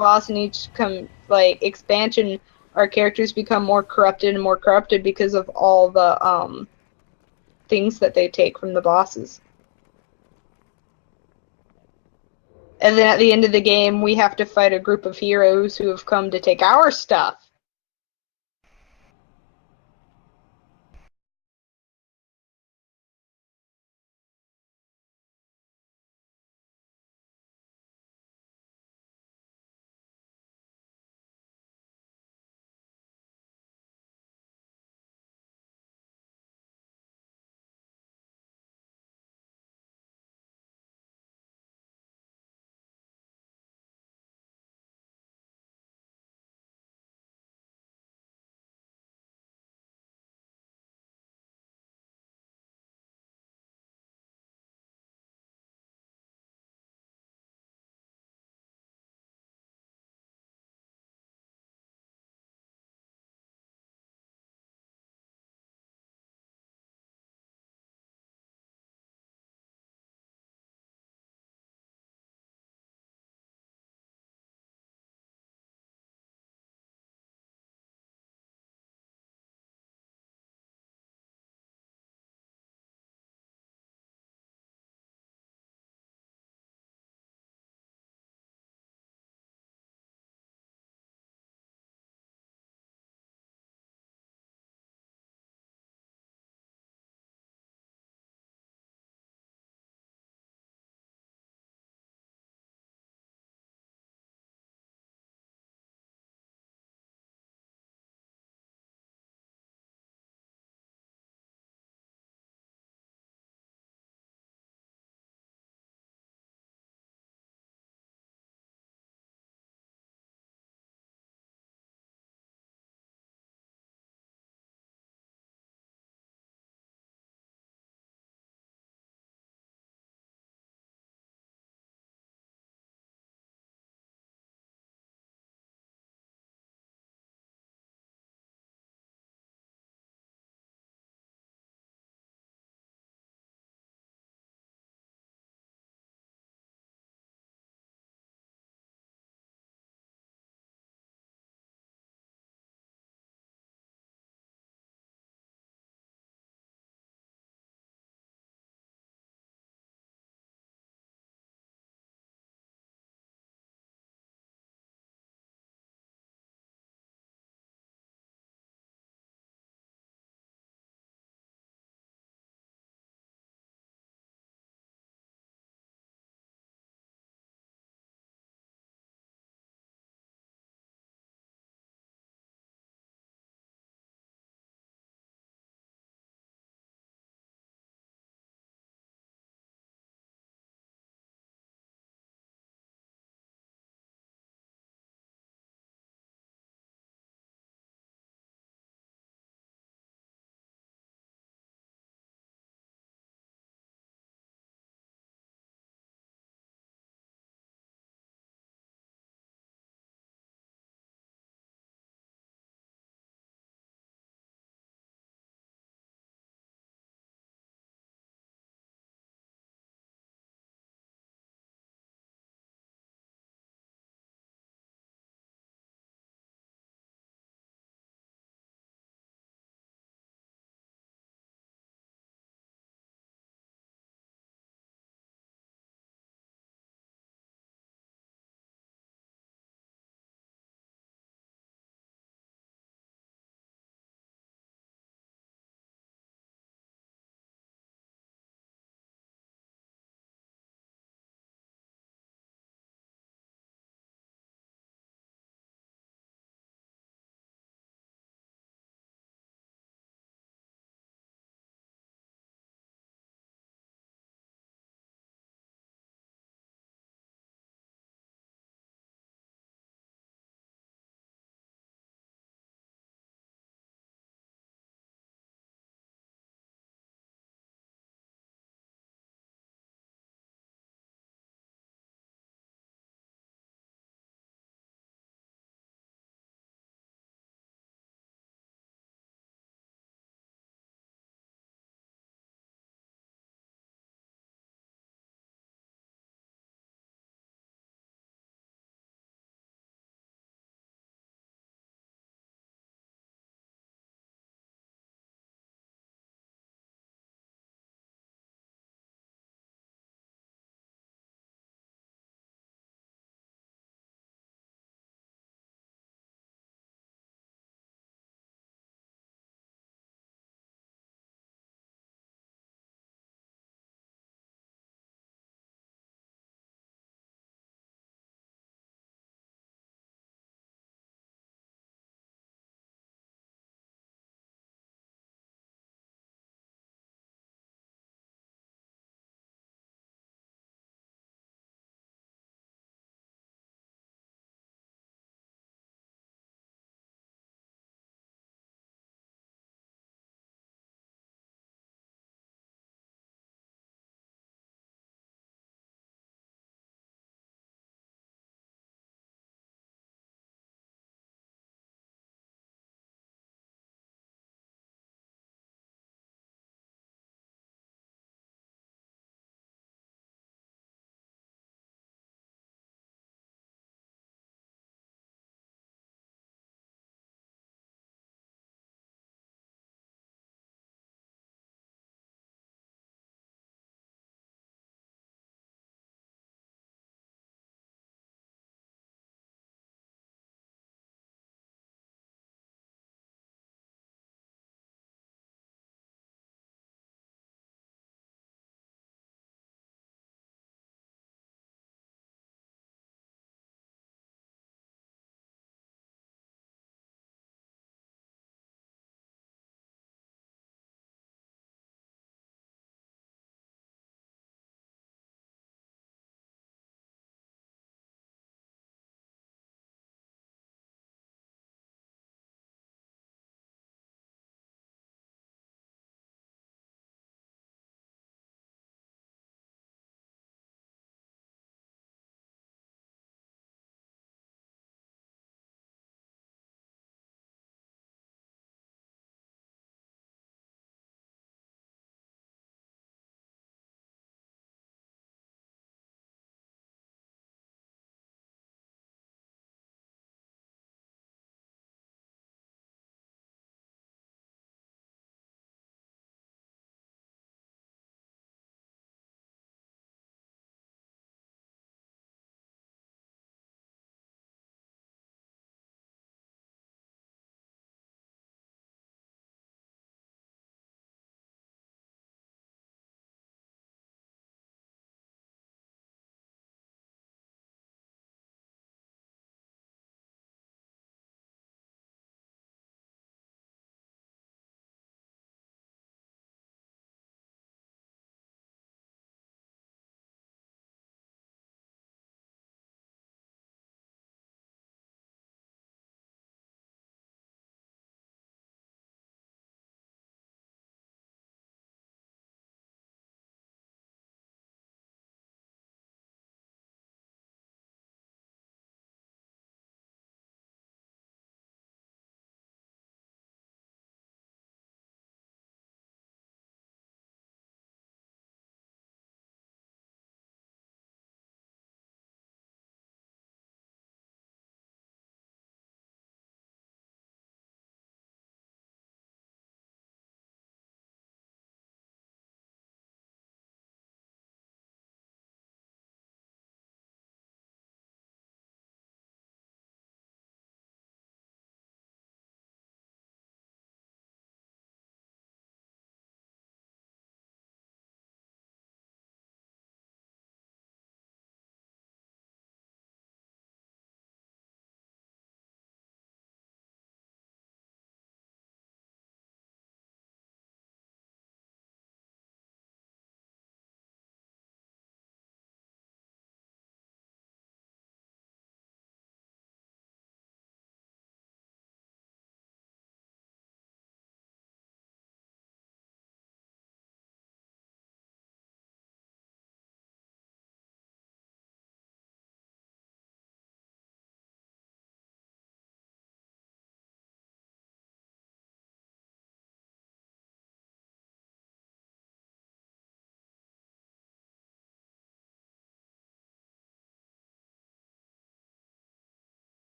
boss and each expansion, our characters become more corrupted and more corrupted because of all the things that they take from the bosses. And then at the end of the game, we have to fight a group of heroes who have come to take our stuff.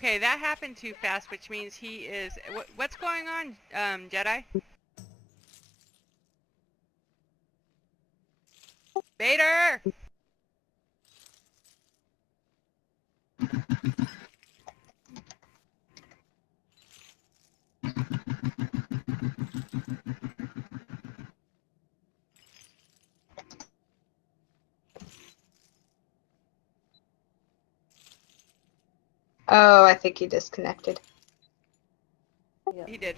Okay, that happened too fast, which means he is... What's going on, Jedi? Vader! Oh, I think he disconnected. Yeah. He did.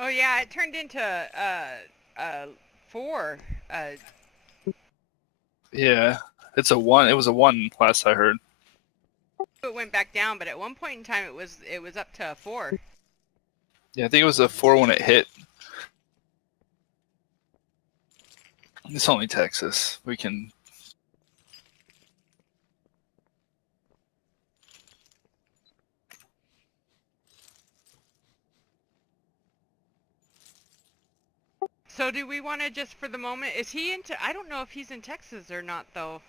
Oh yeah, it turned into, 4. Yeah, it's a 1. It was a 1 last I heard. It went back down, but at one point in time it was up to 4. Yeah, I think it was a 4 when it hit. It's only Texas. We can... So do we want to just for the moment, is he into, I don't know if he's in Texas or not though.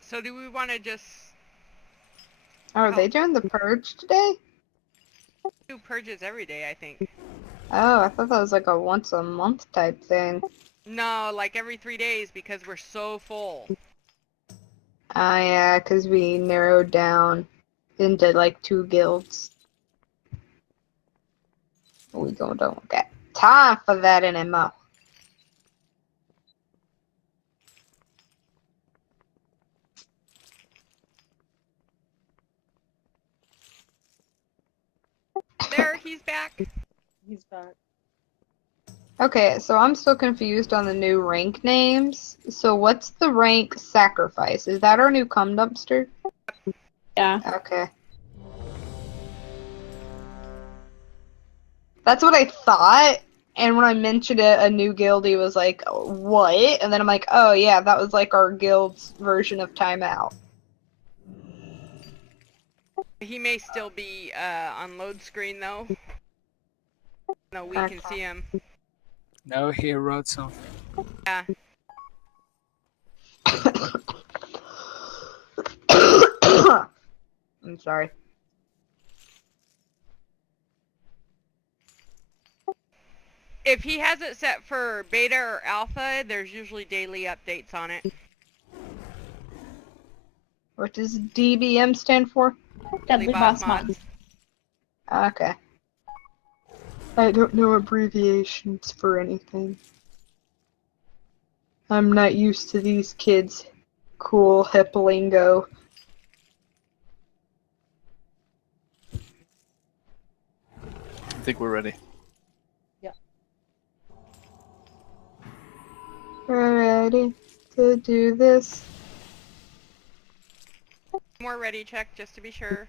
So do we want to just Oh, are they doing the purge today? do purges every day, I think? Oh, I thought that was like a once a month type thing. No, like every 3 days because we're so full. Ah, yeah, because we narrowed down into like 2 guilds. We don't get time for that anymore. There, he's back. He's back. Okay, so I'm still confused on the new rank names. So what's the rank sacrifice? Is that our new cum dumpster? Yeah. Okay. That's what I thought. And when I mentioned it, a new guild, he was like, what? And then I'm like, oh yeah, that was like our guild's version of timeout. He may still be on load screen though. No, we can see him. No, he wrote something. Yeah. I'm sorry. If he has it set for beta or alpha, there's usually daily updates on it. What does DBM stand for? Deadly Boss Mods. Okay. I don't know abbreviations for anything. I'm not used to these kids' cool hip lingo. I think we're ready. We're ready to do this. More ready check just to be sure.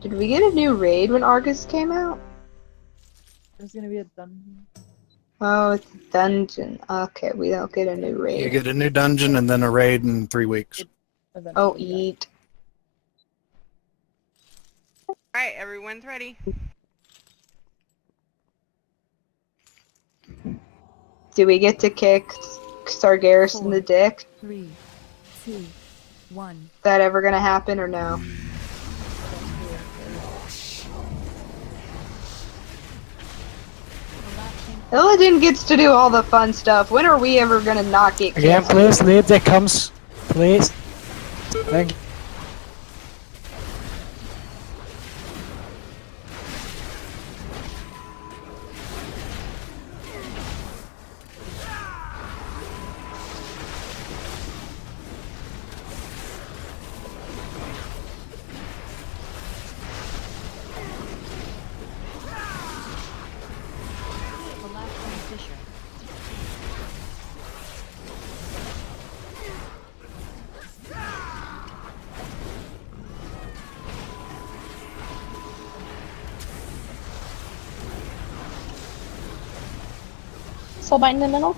Did we get a new raid when Argus came out? There's gonna be a dungeon. Oh, it's a dungeon. Okay, we don't get a new You raid. get a new dungeon and then a raid in 3 weeks. Eventually, Oh, yeah. eat. Alright, everyone's ready. Do we get to kick Sargeras in the dick? 3, 2, 1. Is that ever gonna happen or no? Illidan gets to do all the fun stuff. When are we ever gonna not get Again, killed? please, lead the comes. Please. Thank you. Collapsing fissure. Soulbite in the middle.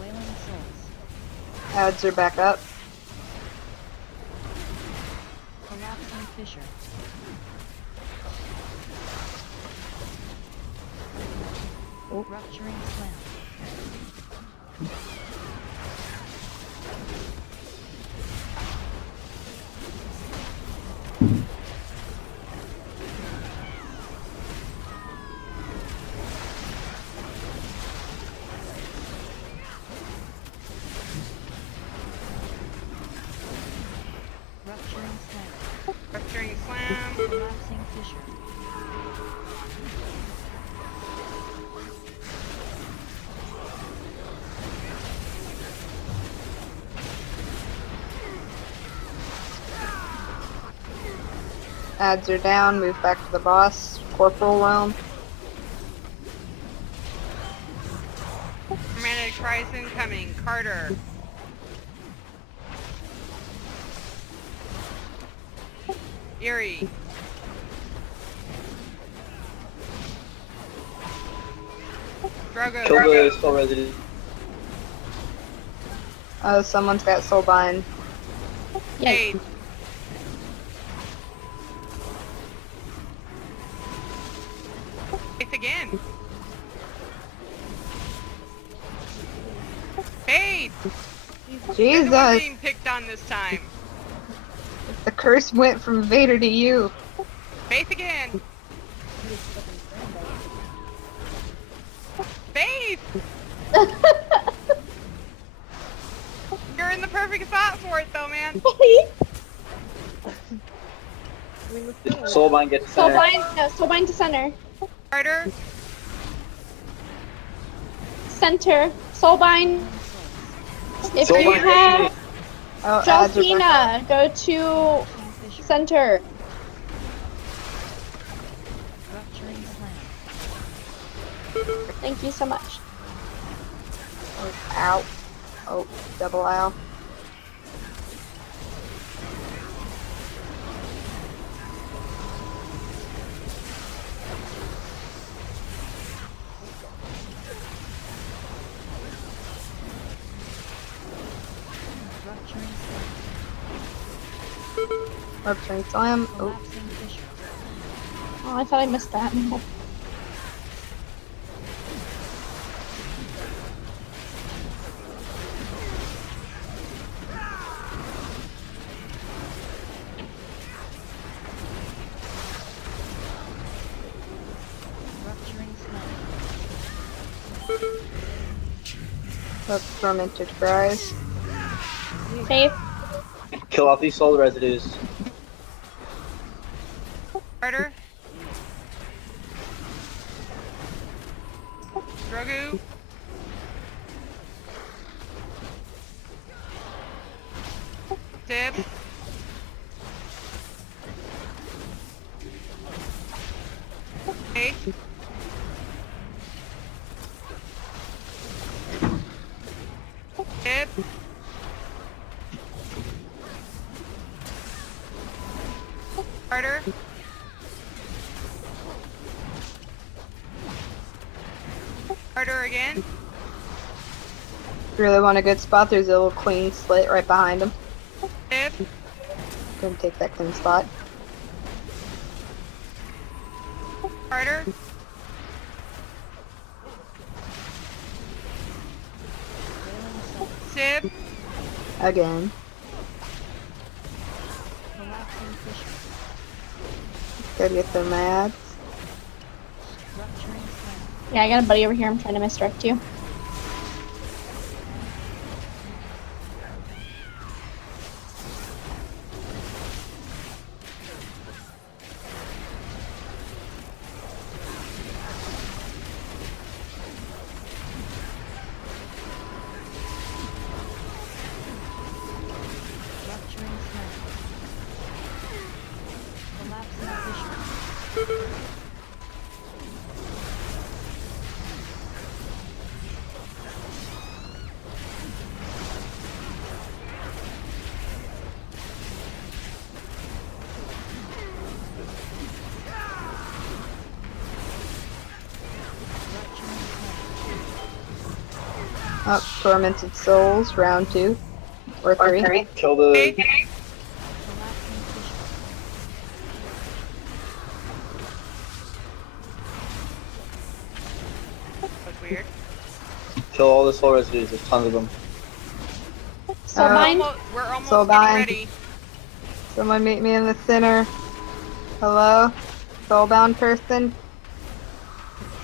Wailing souls. Ads are back up. Collapsing fissure. Rupturing slam. Rupturing slam. Rupturing slam. Collapsing fissure. Ads are down. Move back to the boss. Corporal realm. Romantic tries incoming. Carter. Erie. Drogo. Kill the spell residue. Oh, someone's got Soulbind. Yeah. Fade. Faith again. Faith! You're the one Jesus! being picked on this time. The curse went from Vader to you. Faith again. Faith! You're in the perfect spot for it though, man. Soulbind gets center. Soulbind, no, Soulbind to center. Carter. Center. Soulbind. If you Soulbind have Oh, ads are back up. Josina, go to Fissure. center. Rupturing slam. Thank you so much. Ow. Oh, double ow. Rupturing slam. Rupturing slam. Oh, Collapsing fissure. Oh, I thought I missed that. Rupturing slam. that's tormented cries. Faith. Kill off these soul residues. Carter. Grogu. Tip. Faith. Tip. Carter. Carter again. If you really want a good spot, there's a little clean slit right behind him. Tip. Gonna take that clean spot. Carter. Wailing sun. Sib. Again. Collapsing fissure. Gotta get the mats. Rupturing slam. Yeah, I got a buddy over here. I'm trying to misdirect you. Rupturing slam. Collapsing fissure. Rupturing slam. Oh, Tormented Souls, round 2. Or 3. Kill the. Okay. Collapsing fissure. That's weird. Kill all the soul residues. There's tons of them. Soulbind? We're almost Soulbind. getting ready. Someone meet me in the center. Hello? Soulbound person?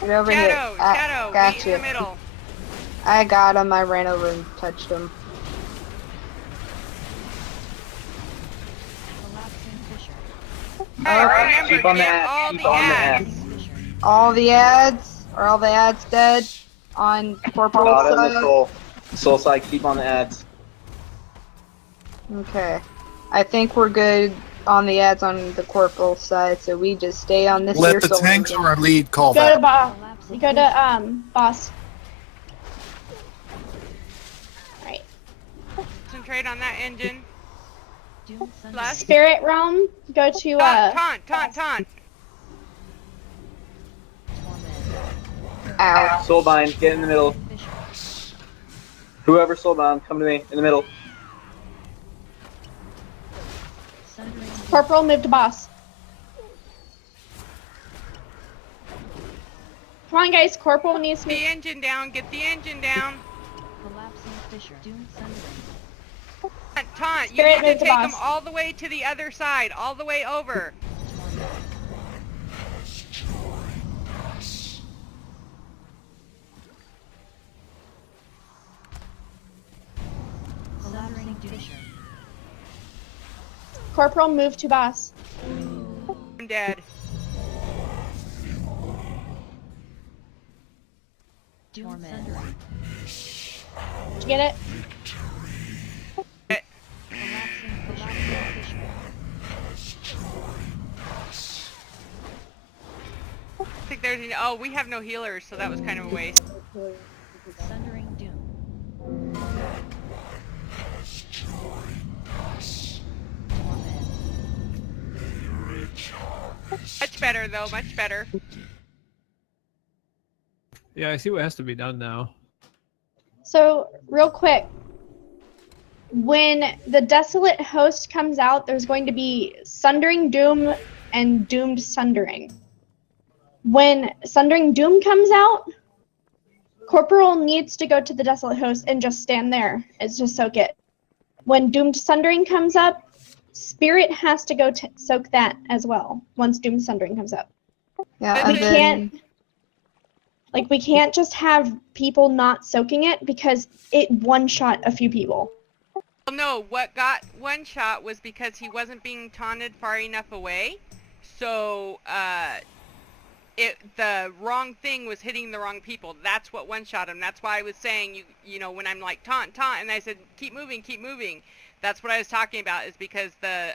Get over here. Shadow, Ah, Shadow, got meet you. in the middle. I got him. I ran over and touched him. Collapsing fissure. Alright, remember, Keep on the get ads, all keep the on the ads. ads. Fissure. All the ads? Are all the ads dead? On Corporal Not on the side? soul. Soul side, keep on the ads. Okay. I think we're good on the ads on the Corporal side, so we just stay on this here Let the soul tanks engine. or our lead call Go that. to boss. Collapsing Go to boss. Alright. Concentrate on that engine. Doom thunder. Last. Spirit realm. Go to Taunt. Torment. Ow. Soulbind, get in the middle. Fissure. Whoever soulbound, come to me in the middle. Sundering doom. Corporal, move to boss. Come on, guys. Corporal needs the me. engine down. Get the engine down. Collapsing fissure. Doom sundering. Taunt. You Spirit, need move to to take them boss. all the way to the other side. All the way over. Torment. Collapsing fissure. Corporal, move to boss. I'm dead. Doom sundering. Did you get it? Collapsing fissure. I think there's an, oh, we have no healers, so that was kind of a waste. Sundering doom. Torment. Much better though, much better. Yeah, I see what has to be done now. So, real quick. When the Desolate Host comes out, there's going to be Sundering Doom and Doomed Sundering. When Sundering Doom comes out, Corporal needs to go to the Desolate Host and just stand there. It's just soak it. When Doomed Sundering comes up, Spirit has to go soak that as well, once Doomed Sundering comes up. Yeah, We and then can't, like, we can't just have people not soaking it because it one-shot a few people. Well, no, what got one shot was because he wasn't being taunted far enough away. So, the wrong thing was hitting the wrong people. That's what one shot him. That's why I was saying, you know, when I'm like taunt, and I said keep moving. That's what I was talking about, is because the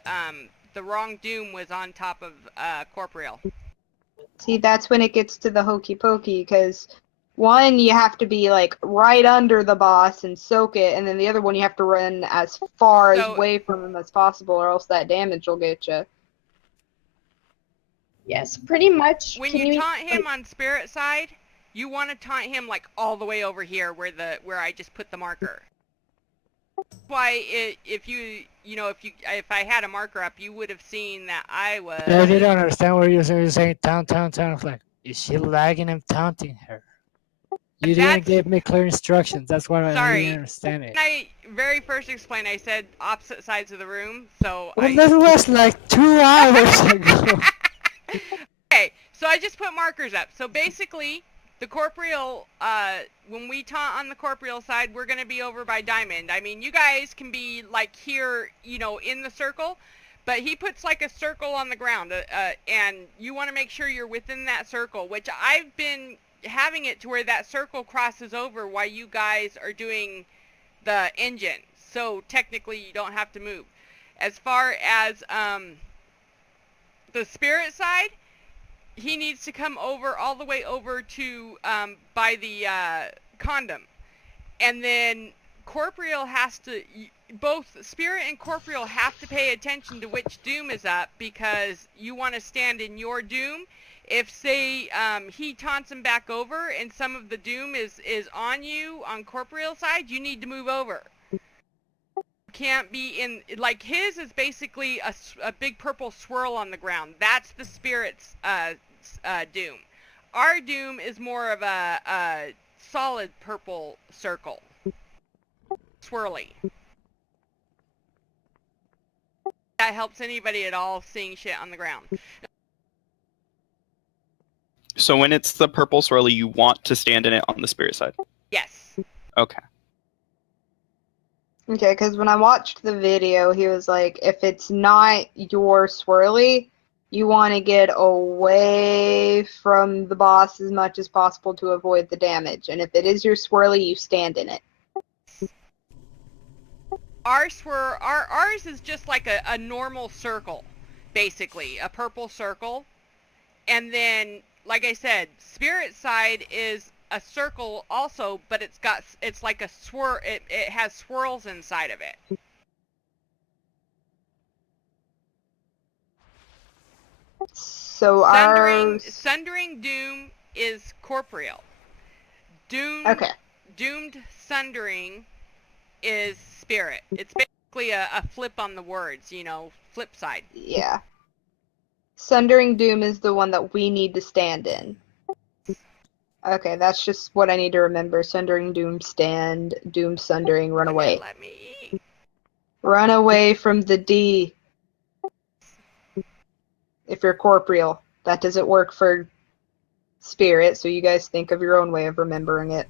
wrong doom was on top of Corporeal. see, that's when it gets to the hokey pokey, because one, you have to be like right under the boss and soak it, and then the other one you have to run as far So- away from him as possible, or else that damage will get you. Yes, pretty much. When Can you taunt him on Spirit side, you want to taunt him like all the way over here where I just put the marker. That's why if you if I had a marker up, you would have seen that I was. I didn't understand what you're saying. Town. I was like, is she lagging and taunting her? You didn't That's- give me clear instructions. That's why I Sorry. didn't understand it. When I very first explained, I said opposite sides of the room, so Well, that was like 2 hours ago. Okay, so I just put markers up. So basically, the corporeal, when we taunt on the corporeal side, we're going to be over by Diamond. I mean, you guys can be like here, in the circle, but he puts like a circle on the ground, and you want to make sure you're within that circle, which I've been having it to where that circle crosses over while you guys are doing the engine. So technically, you don't have to move. As far as the spirit side, he needs to come over all the way over to by the condom, and then corporeal has to, both spirit and corporeal have to pay attention to which doom is up, because you want to stand in your doom. If say he taunts him back over and some of the doom is on you on corporeal side, you need to move over. Can't be in, like, his is basically a big purple swirl on the ground. That's the spirit's doom. Our doom is more of a solid purple circle, swirly. That helps anybody at all seeing shit on the ground. So when it's the purple swirly, you want to stand in it on the spirit side? Yes. Okay. Okay, because when I watched the video, he was like, if it's not your swirly, you want to get away from the boss as much as possible to avoid the damage. And if it is your swirly, you stand in it. Ours is just like a normal circle, basically, a purple circle. And then, like I said, spirit side is a circle also, but it's like a swirl. It has swirls inside of it. So Sundering doom is corporeal. Doomed sundering is spirit. It's basically a flip on the words, flip side. Yeah. Sundering doom is the one that we need to stand in. Okay, that's just what I need to remember. Sundering doom, stand. Doom sundering, run away. Let me. Run away from the D. If you're corporeal. That doesn't work for spirit, so you guys think of your own way of remembering it.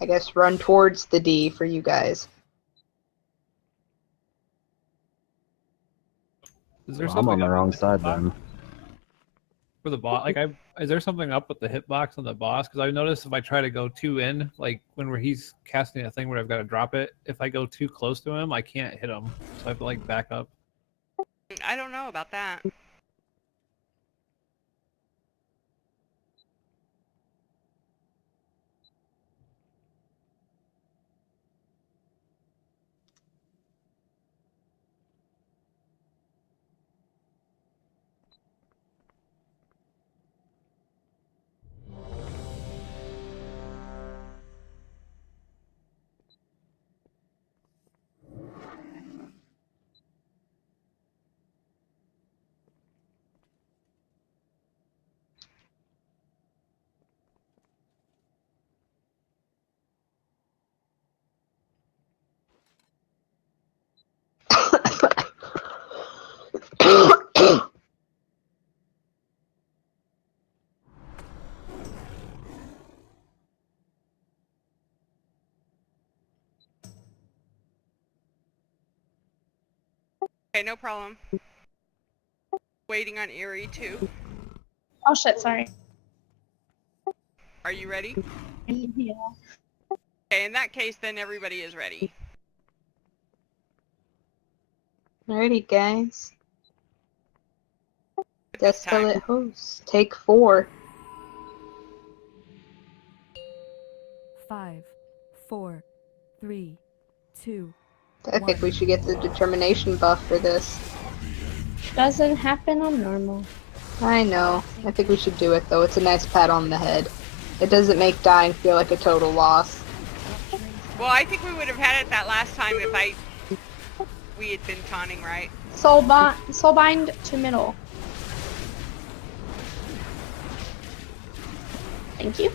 I guess run towards the D for you guys. Is there Well, I'm on something the up wrong with side hitbox then. for the boss? Like, is there something up with the hitbox on the boss? Because I've noticed if I try to go too in, like when he's casting a thing where I've got to drop it, if I go too close to him, I can't hit him. So I have to like back up. I don't know about that. Okay, no problem. Waiting on Erie too. Oh shit, sorry. Are you ready? Yeah. Okay, in that case, then everybody is ready. Alrighty, guys. This time. Desolate host. Take 4. 5, 4, 3, 2. I think we should get the determination buff for this. Doesn't happen on normal. I know. I think we should do it though. It's a nice pat on the head. It doesn't make dying feel like a total loss. Well, I think we would have had it that last time if we had been taunting, right? Soulbind to middle. Thank you.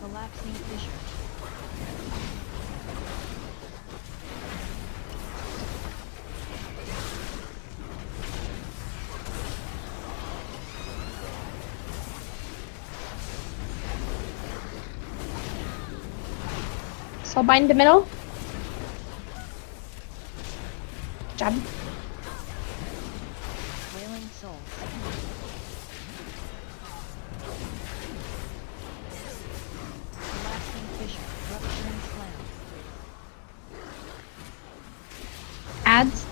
Collapsing fissure. Soulbind to middle. Good job. Wailing souls. Collapsing fissure. Rupturing slam. Adds.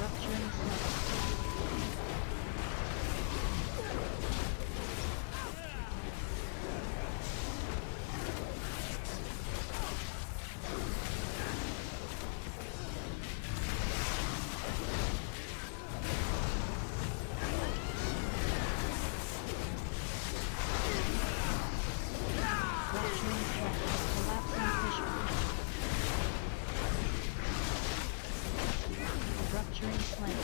Rupturing slam. Rupturing slam. Collapsing fissure. Rupturing slam.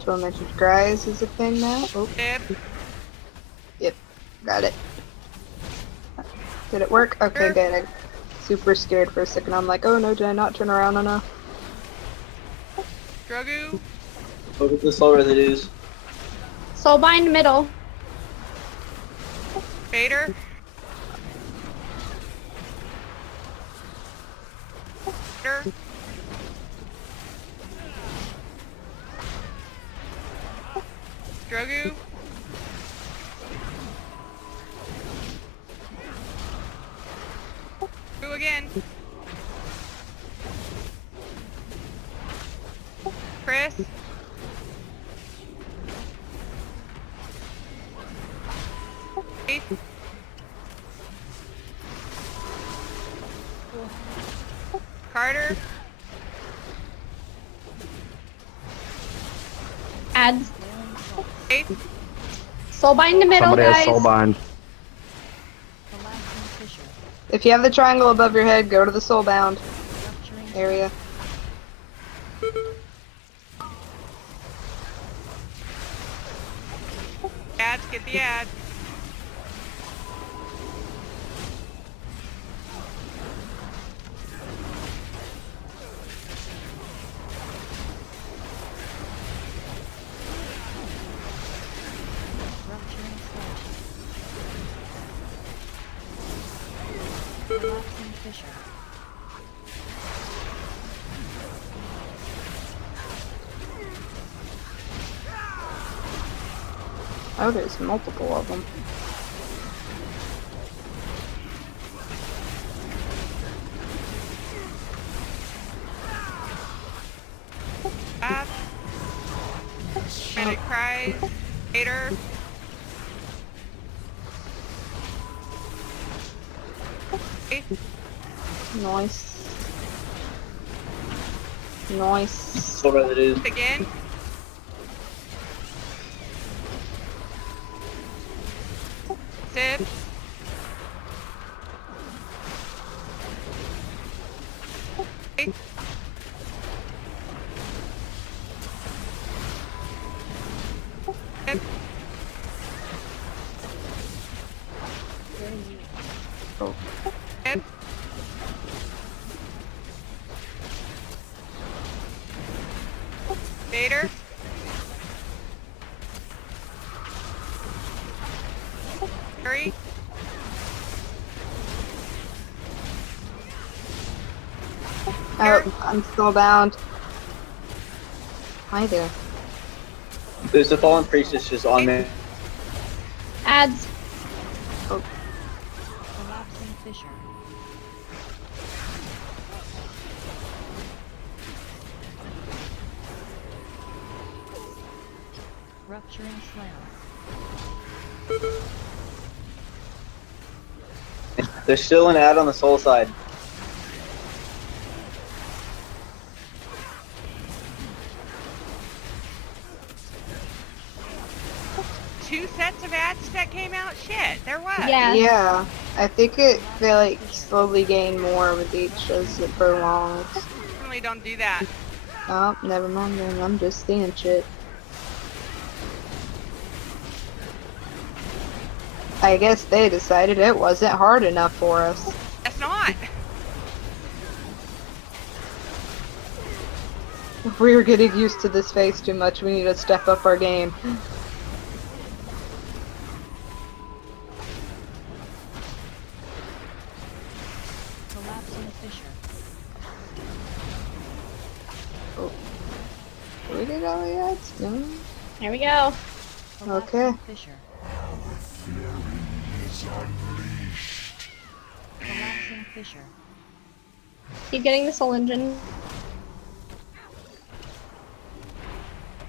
Tormented Cries is a thing now. Oh, Yep. yep, got it. Did it work? Okay, good. I'm super scared for a second. I'm like, oh no, did I not turn around enough? Grogu. Look at the soul residues. Soulbind middle. Vader. Vader. Grogu. Grogu again. Chris. Faith. Carter. Adds. Wailing souls. Faith. Soulbind to middle, Somebody guys. has soulbind. Collapsing fissure. If you have the triangle above your head, go to the soulbound Rupturing area. Ads, get the ad. Rupturing slash. Collapsing fissure. Oh, there's multiple of them. Ab. Tormented Cries. Vader. Faith. Nice. Nice. Soul residues. Again. Sib. Faith. Sib. Oh. Sib. Vader. Harry. Oh, I'm still bound. Hi there. There's a fallen priestess just on me. Adds. Collapsing fissure. Rupturing slam. There's still an ad on the soul side. Two sets of ads that came out? Shit, there was. Yeah. Yeah, I think they like slowly gain more with each as it prolongs. Definitely don't do that. Oh, never mind then. I'm just seeing shit. I guess they decided it wasn't hard enough for us. That's not. We're getting used to this phase too much. We need to step up our game. Collapsing fissure. Where did all the ads go? There we go. Collapsing Okay. fissure. Collapsing fissure. Keep getting the soul engine.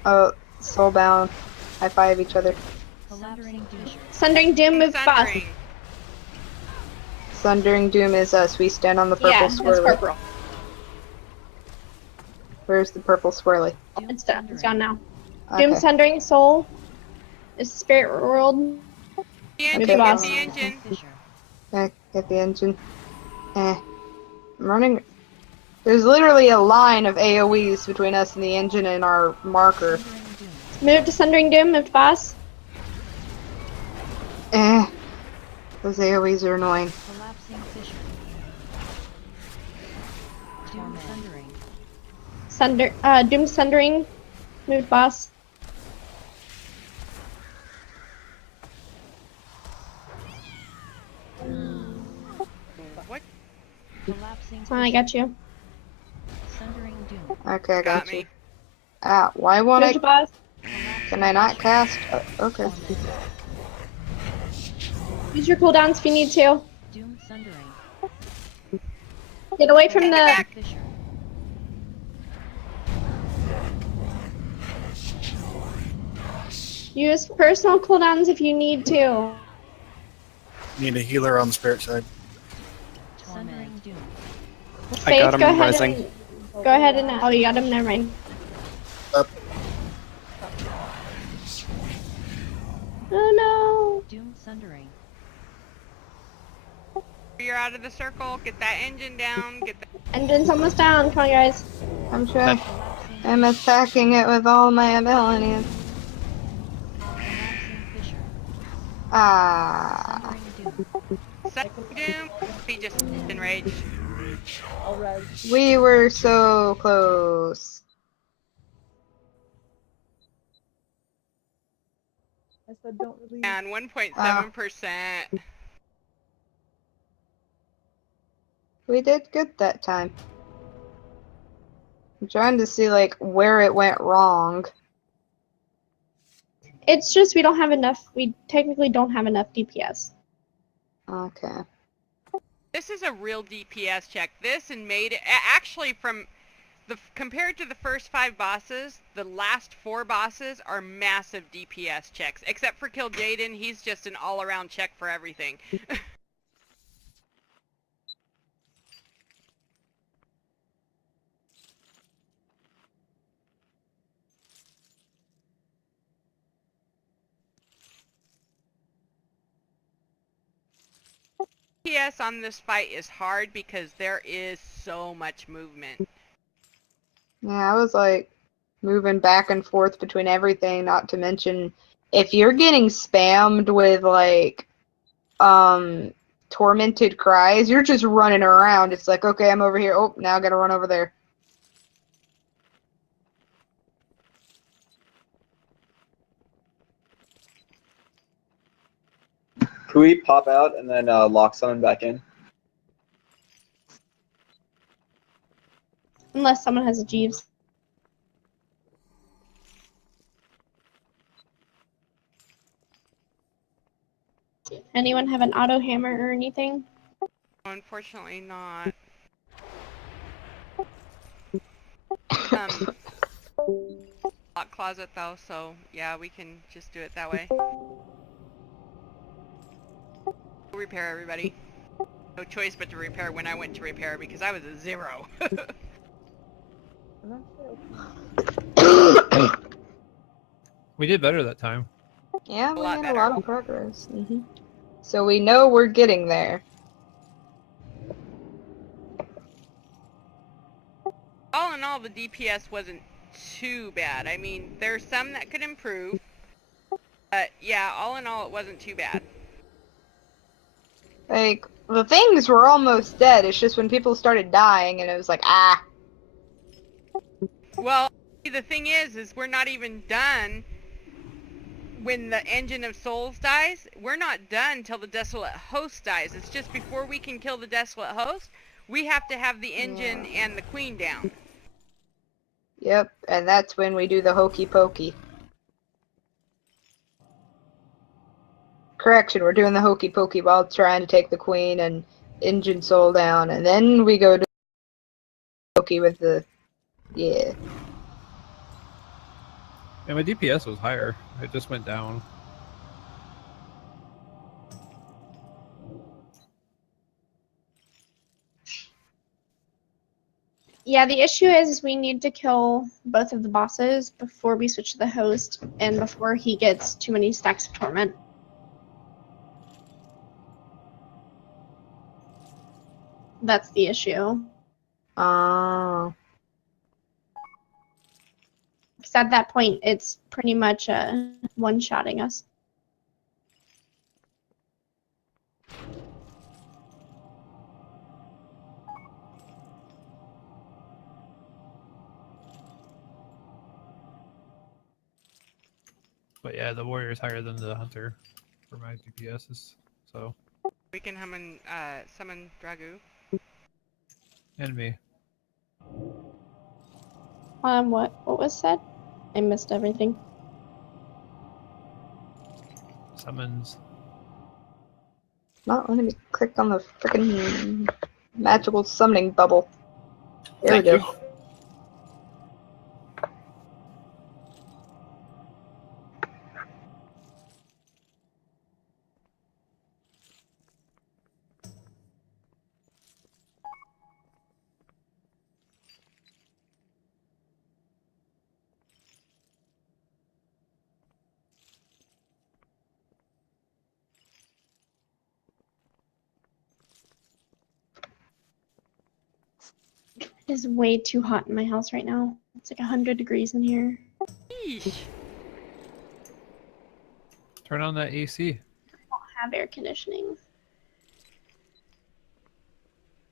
Oh, soulbound. High five each other. Collapsing fissure. Sundering Doom, move fast. Sundering. Sundering Doom is us. We stand on the purple Yeah, it's swirly. purple. Where's the purple swirly? Doom It's done. It's sundering. gone now. Doom Okay. Sundering Soul is Spirit World. The engine, Okay. get Boss. the engine. Fissure. Get the engine. I'm running. There's literally a line of AoEs between us and the engine and our marker. Sundering doom. Move to Sundering Doom, move to boss. Those AoEs are annoying. Collapsing fissure. Doom sundering. Doom Sundering, move to boss. What? Collapsing I fissure. got you. Sundering doom. Okay, I Got got you. me. Why won't Move I? to boss. Can I not cast? Okay. Use your cooldowns if you need to. Doom sundering. Get away from the. back. Fissure. Use personal cooldowns if you need to. Need a healer on the spirit side. Sundering doom. I got Faith, him go ahead rising. and. Go ahead and. Oh, you got him. Never mind. Up. Oh Doom sundering. You're out of the circle. Get that engine down. Get the. no! Engine's almost down. Come on, guys. I'm trying. Collapsing. I'm attacking it with all my abilities. Collapsing fissure. Ah. Sundering doom. Sundering doom. He just enraged. All res. We were so close. I said don't release. And 1.7%. We did good that time. I'm trying to see like where it went wrong. It's just we don't have enough. We technically don't have enough DPS. Okay. This is a real DPS check. This and made it actually from the compared to the first 5 bosses, the last 4 bosses are massive DPS checks. Except for Kill Jaden, he's just an all-around check for everything. DPS on this fight is hard because there is so much movement. Yeah, I was like moving back and forth between everything, not to mention if you're getting spammed with like tormented cries, you're just running around. It's like, okay, I'm over here. Oh, now I gotta run over there. Can we pop out and then lock someone back in? Unless someone has a Jeeves. Anyone have an auto hammer or anything? Unfortunately not. lock closet though, so yeah, we can just do it that way. Repair, everybody. No choice but to repair when I went to repair because I was a 0. I'm actually okay. We did better that time. Yeah, A we lot made a better. lot of progress. So we know we're getting there. All in all, the DPS wasn't too bad. I mean, there's some that could improve. But yeah, all in all, it wasn't too bad. Like, the things were almost dead. It's just when people started dying and it was like, ah. Well, the thing is we're not even done when the Engine of Souls dies. We're not done till the Desolate Host dies. It's just before we can kill the Desolate Host, we have to have the engine and the Queen down. Yep, and that's when we do the hokey pokey. Correction, we're doing the hokey pokey while trying to take the Queen and Engine Soul down, and then we go to hokey with the, yeah. And my DPS was higher. It just went down. Yeah, the issue is we need to kill both of the bosses before we switch to the host and before he gets too many stacks of torment. That's the issue. Oh. Because at that point, it's pretty much one-shotting us. But yeah, the warrior is higher than the hunter for my DPSs. So. We can summon Dragu. And me. What was said? I missed everything. Summons. Not letting me click on the freaking magical summoning bubble. There we Thank go. you. It is way too hot in my house right now. It's like 100 degrees in here. Yeesh. Turn on that AC. I don't have air conditioning.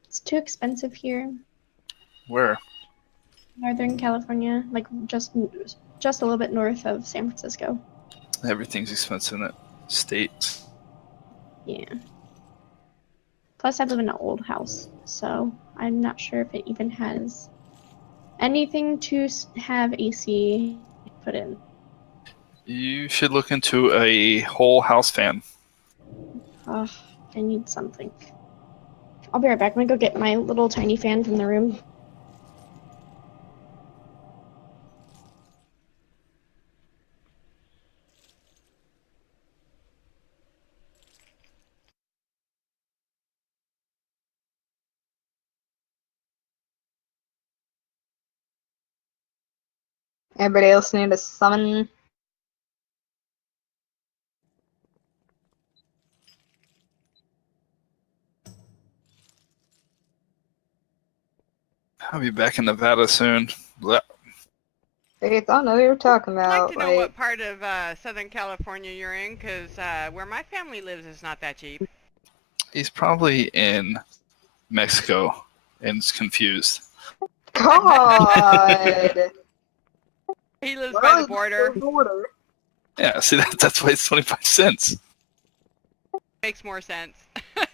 It's too expensive here. Where? Northern California, like just a little bit north of San Francisco. Everything's expensive in that state. Yeah. Plus, I live in an old house, so I'm not sure if it even has anything to have AC put in. You should look into a whole house fan. Ugh, I need something. I'll be right back. I'm gonna go get my little tiny fan from the room. Everybody else need to summon. I'll be back in Nevada soon. Blech. Faith, I know you're talking I'd about. like to know what part of Southern California you're in, because where my family lives is not that cheap. He's probably in Mexico and is confused. God. He lives Well, by the he's border. Yeah, see, that's why it's 25 cents. Makes more sense. I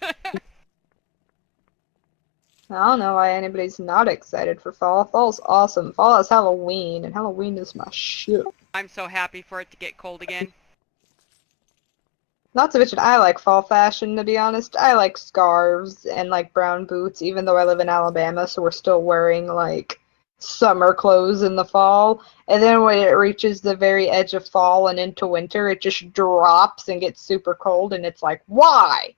don't know why anybody's not excited for fall. Fall's awesome. Fall is Halloween, and Halloween is my shit. I'm so happy for it to get cold again. Not to mention, I like fall fashion, to be honest. I like scarves and like brown boots, even though I live in Alabama, so we're still wearing like summer clothes in the fall, and then when it reaches the very edge of fall and into winter, it just drops and gets super cold, and it's like, why?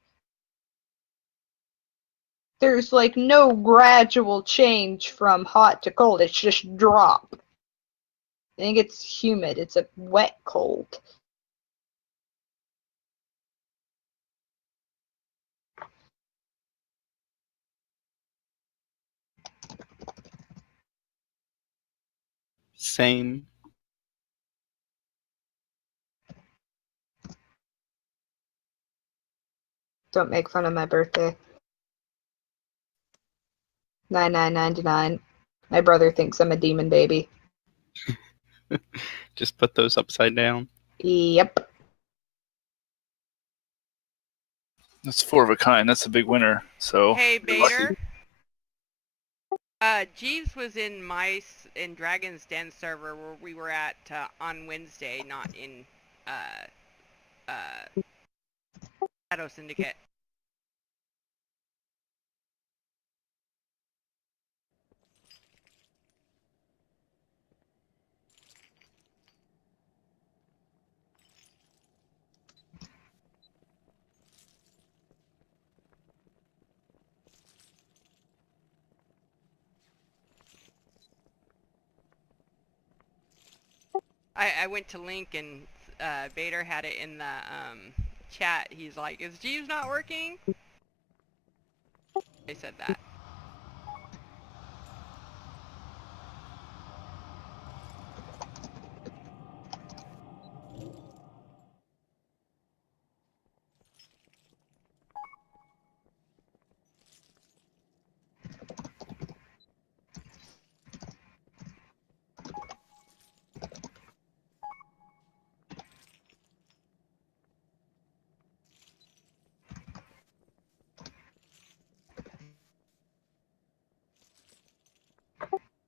There's like no gradual change from hot to cold, it's just drop. I think it's humid, it's a wet cold. Same. Don't make fun of my birthday. 99.99. My brother thinks I'm a demon baby. Just put those upside down. Yep. That's 4 of a kind. That's a big winner. So Hey, you're lucky. Bader. Jeeves was in Dragon's Den server where we were at on Wednesday, not in Shadow Syndicate. I went to Link and Bader had it in the chat. He's like, "Is Jeeves not working?" They said that.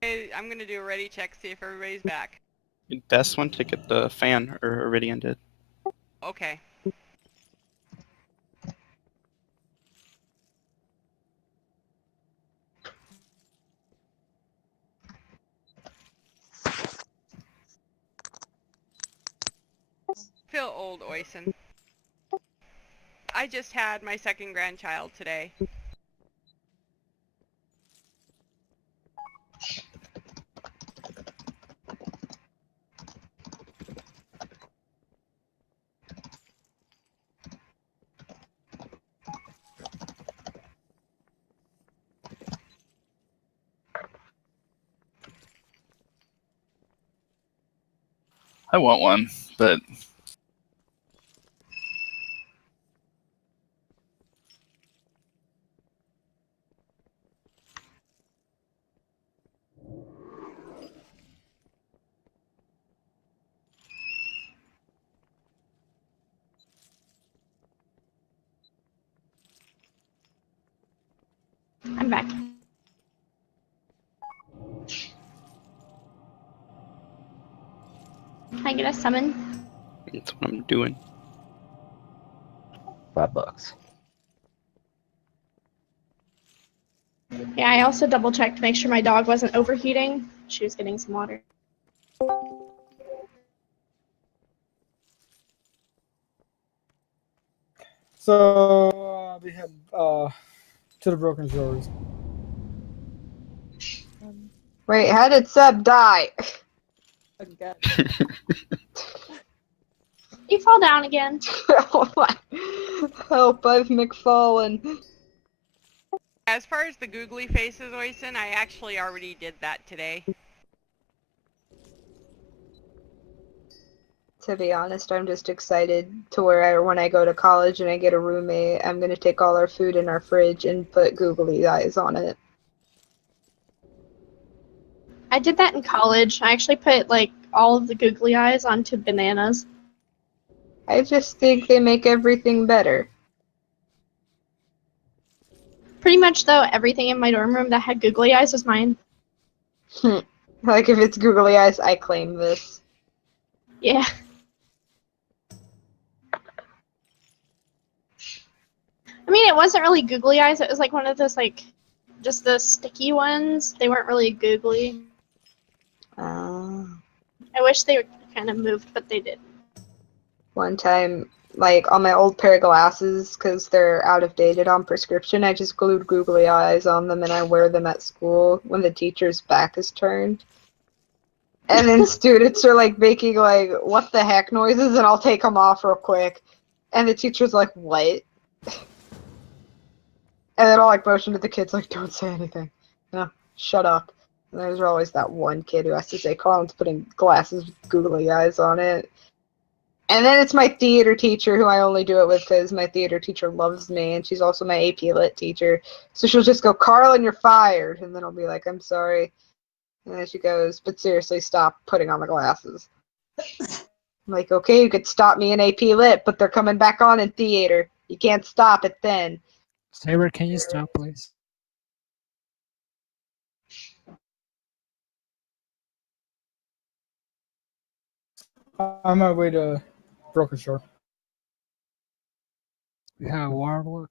Hey, I'm gonna do a ready check, see if everybody's back. Best one to get the fan, or Iridian did. Okay. Feel old, Oisin. I just had my second grandchild today. I want one, but I'm back. Can I get a summon? That's what I'm doing. $5. Yeah, I also double checked to make sure my dog wasn't overheating. She was getting some water. So we had to the broken shores. Wait, how did Seb die? Again. You fall down again. Oh my. Help, I've McFallen. As far as the googly faces, Oisin, I actually already did that today. To be honest, I'm just excited to where when I go to college and I get a roommate, I'm gonna take all our food in our fridge and put googly eyes on it. I did that in college. I actually put like all of the googly eyes onto bananas. I just think they make everything better. Pretty much though, everything in my dorm room that had googly eyes was mine. Like if it's googly eyes, I claim this. Yeah. I mean, it wasn't really googly eyes. It was like one of those like, just the sticky ones. They weren't really googly. I wish they kind of moved, but they did. One time, like on my old pair of glasses, because they're out of dated on prescription, I just glued googly eyes on them and I wear them at school when the teacher's back is turned. And then students are like making like, what the heck noises, and I'll take them off real quick. And the teacher's like, what? And then I'll like motion to the kids like, don't say anything. No, shut up. And there's always that one kid who has to say, Colin's putting glasses with googly eyes on it. And then it's my theater teacher who I only do it with because my theater teacher loves me and she's also my AP Lit teacher. So she'll just go, Carlin, you're fired. And then I'll be like, I'm sorry. And then she goes, but seriously, stop putting on the glasses. I'm like, okay, you could stop me in AP Lit, but they're coming back on in theater. You can't stop it then. Saber, can you stop, please? I'm on my way to Broken Shore. We have a warlock.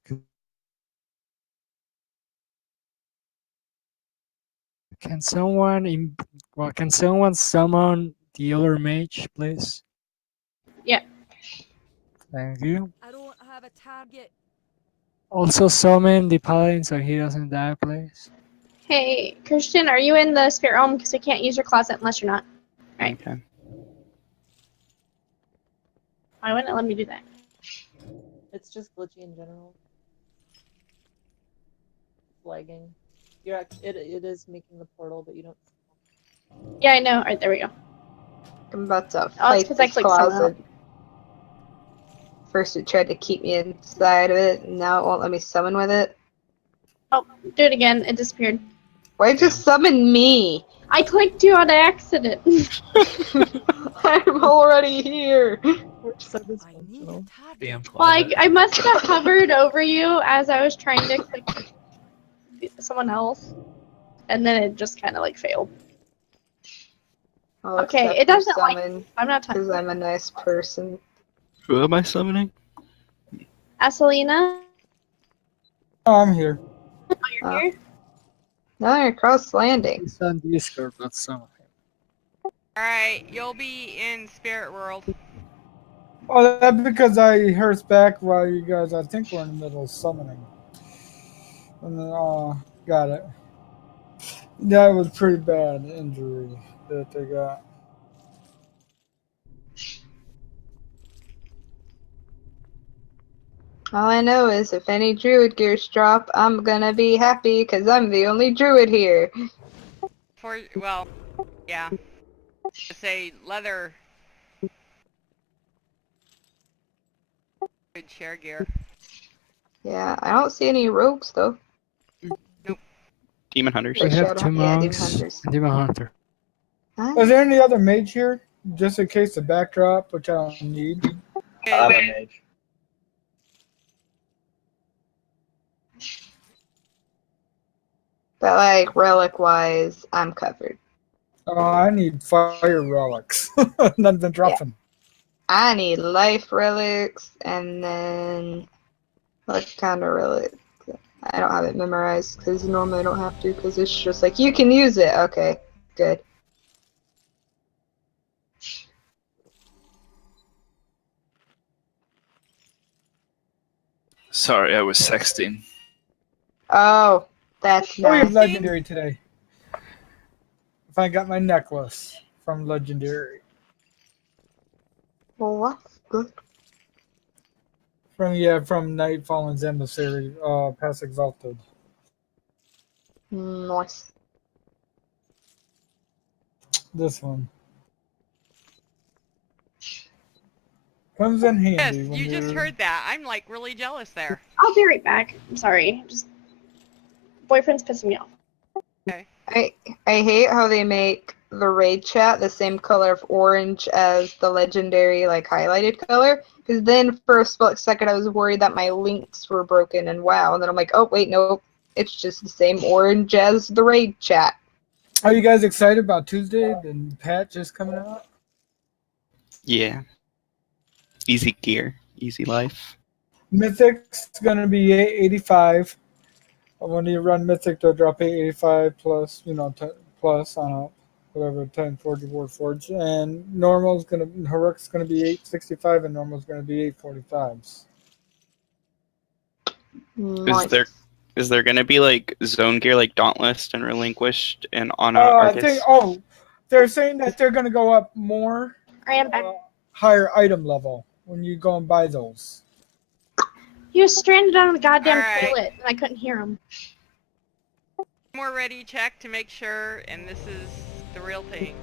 Can someone can someone summon the other mage, please? Yeah. Thank you. I don't have a target. Also summon the paladin so he doesn't die, please. Hey, Christian, are you in the spirit realm? Because I can't use your closet unless you're not. Right. Okay. Why wouldn't it let me do that? It's just glitchy in general. It's lagging. You're actually, it is making the portal, but you don't. Yeah, I know. All right, there we go. I'm about to Oh, it's fight 'cause I this clicked someone closet. First it tried to keep me inside of it, and now it won't let me summon with it. Oh, do it again. It disappeared. Why just summon me? I clicked you on accident. I'm already here. Damn Well, closet. I must have hovered over you as I was trying to click someone else, and then it just kind of like failed. I'll Okay, accept it your doesn't like. summon, I'm not because touching. I'm a nice person. Who am I summoning? Asalina, Oh, I'm here. you're here. No, you're across landing. He's on Discord, not summon him. Alright, you'll be in Spirit World. Oh, that's because I heard back while you guys, I think, were in the middle of summoning. And then, got it. That was pretty bad injury that they got. All I know is if any druid gears drop, I'm gonna be happy because I'm the only druid here. Well, yeah. Say leather. Good share gear. Yeah, I don't see any rogues though. Nope. Demon Hunters. We have Shadow- two yeah, Demon monks Hunters. and Demon Hunter. Is there any other mage here? Just in case the backdrop, which I don't need. I'm a mage. But like relic wise, I'm covered. Oh, I need fire relics. None been dropping. I need life relics and then what kind of relic? I don't have it memorized because normally I don't have to because it's just like you can use it. Okay, good. Sorry, I was sexting. Oh, that's Oh, we have nice. legendary today. If I got my necklace from legendary. Well, what's good? From Nightfall's Emissary, past Exalted. Nice. This one. Comes in handy. Yes, when you just you're- heard that. I'm like really jealous there. I'll be right back. I'm sorry. Just boyfriend's pissing me off. Okay. I hate how they make the raid chat the same color of orange as the legendary like highlighted color. Because then for a split second I was worried that my links were broken and WoW, and then I'm like, oh wait, no, it's just the same orange as the raid chat. Are you guys excited about Tuesday and patch just coming out? Yeah. Easy gear, easy life. Mythic's gonna be 885. When you run Mythic, they'll drop 885 plus, plus on up. whatever 1044 forge, and normal's gonna heroic's gonna be 865, and normal's gonna be 845s. Is there gonna be like zone gear like Dauntless and Relinquished and on I Arcus? think they're saying that they're gonna go up more I am back. higher item level when you go and buy those. He was stranded on the goddamn Alright. toilet, and I couldn't hear him. More ready check to make sure, and this is the real thing.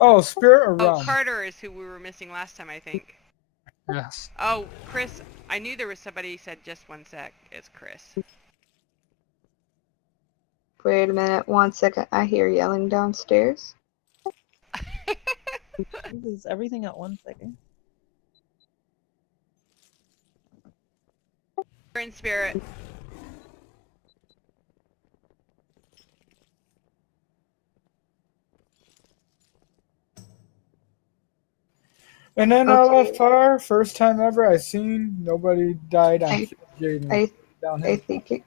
Oh, Spirit or Oh, Realm? Carter is who we were missing last time, I think. Yes. Oh, Chris, I knew there was somebody who said just one sec. It's Chris. Wait a minute, 1 second. I hear yelling downstairs. This is everything at 1 second. We're in spirit. And then Okay. LFR, first time ever I seen nobody died on Jaden. I think it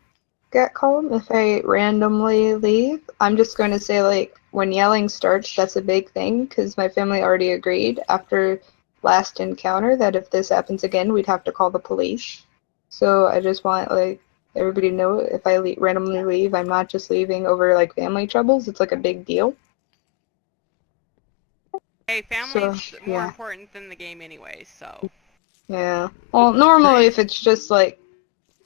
got calm if I randomly leave. I'm just going to say, like, when yelling starts, that's a big thing, because my family already agreed after last encounter that if this happens again, we'd have to call the police. So I just want, like, everybody to know if I randomly leave, I'm not just leaving over, like, family troubles. It's, like, a big deal. Hey, family's So, more yeah. important than the game anyway, so. Yeah. Well, normally if it's just, like,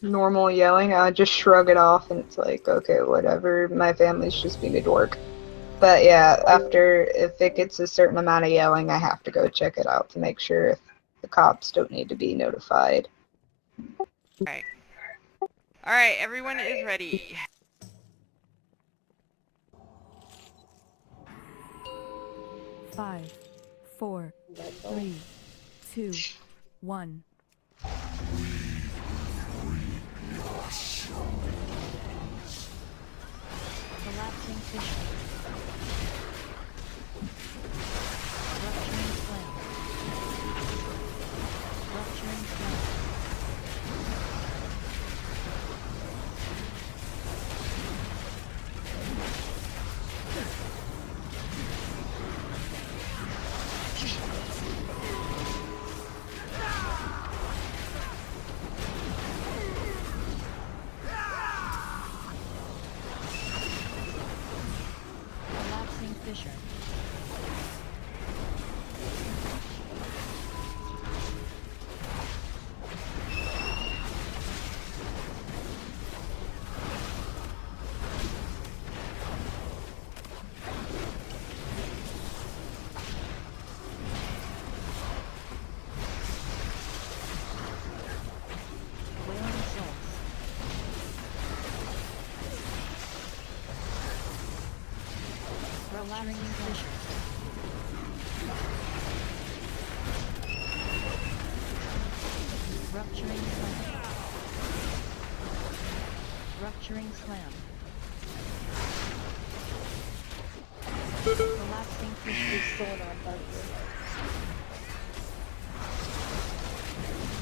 normal yelling, I would just shrug it off and it's like, okay, whatever, my family's just being a dork. But yeah, if it gets a certain amount of yelling, I have to go check it out to make sure if the cops don't need to be notified. Alright. Alright, everyone is ready. Five, 4, 3, 2, 1. Collapsing fissure. Rupturing slam. Rupturing slam. Collapsing fissure. Wailing souls. Rupturing fissure. Rupturing slam. Rupturing slam. Collapsing fissure.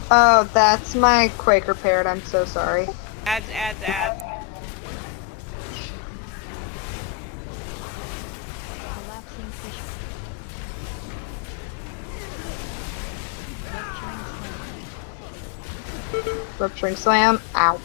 Oh, that's my Quaker parrot, I'm so sorry. Ads. Collapsing fissure. Rupturing slam. Rupturing slam, ow.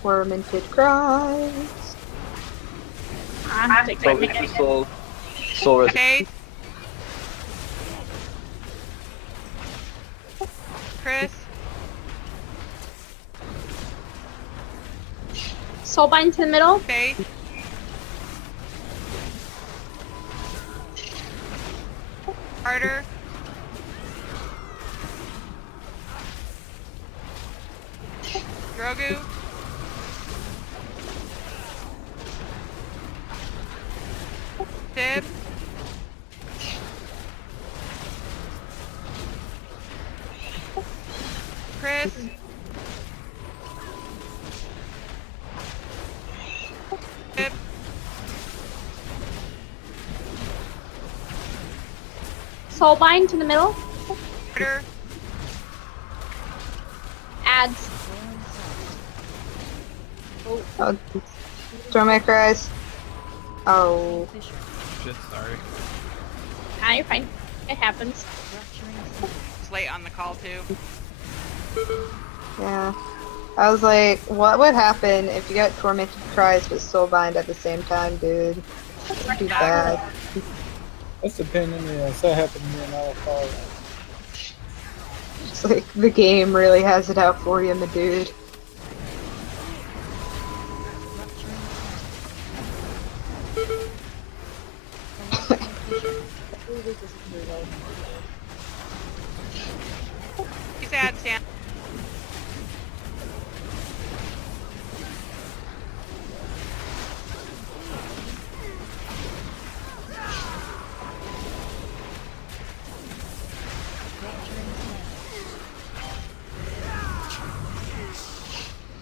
Tormented cries. Soul Okay. Chris. Soulbind to the middle. Okay. Carter. Grogu. Dib. Chris. Dib. Soulbind to the middle. Order. Adds. Oh, Stormmaker eyes. Oh. Shit, sorry. Ah, you're fine. It happens. It's late on the call too. Yeah. I was like, what would happen if you got Tormented Cries with Soulbind at the same time, dude? That'd be bad. That's a pain in the ass. That happened to me in Alpha. It's like the game really has it out for you, my dude. He's ad Sam.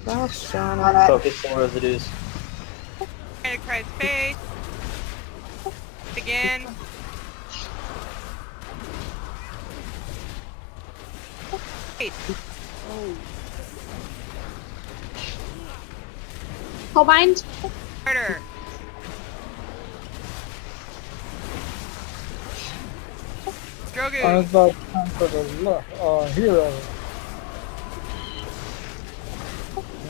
Gosh darn it. Focus for residues. Cries face. Again. Wait. Soulbind. Order. Drogu. I thought time for the hero.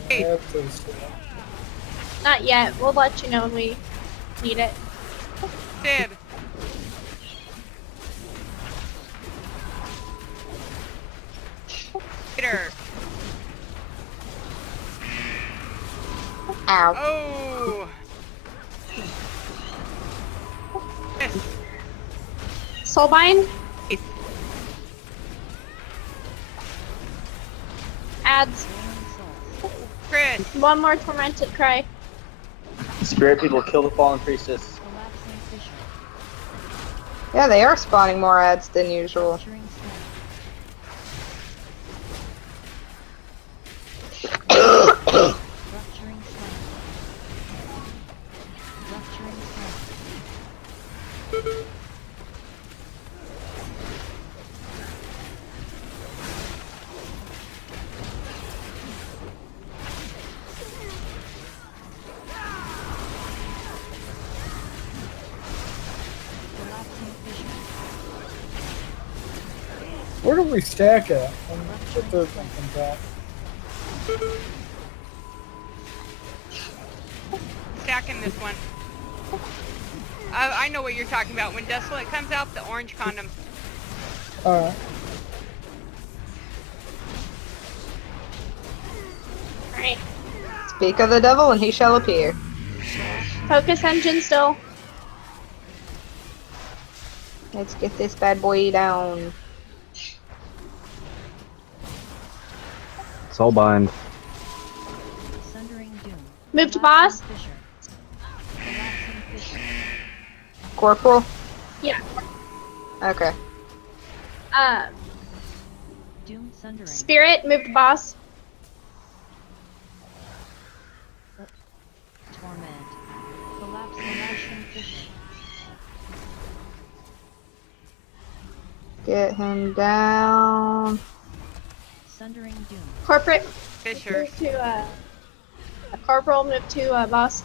Hey. Not yet. We'll let you know when we need it. Dib. Peter. Ow. Oh. Yes. Soulbind. Adds. Chris. One more tormented cry. Spirit people kill the fallen priestess. Yeah, they are spawning more ads than usual. Where do we stack at when the third one comes out? Stacking this one. I know what you're talking about. When Desolate comes out, the orange condom. Alright. Alright. Speak of the devil and he shall appear. Focus engine still. Let's get this bad boy down. Soulbind. Move to boss. Corporal? Yeah. Okay. Spirit, move to boss. Get him down. Corporate. Fisher. Move to corporal, move to boss.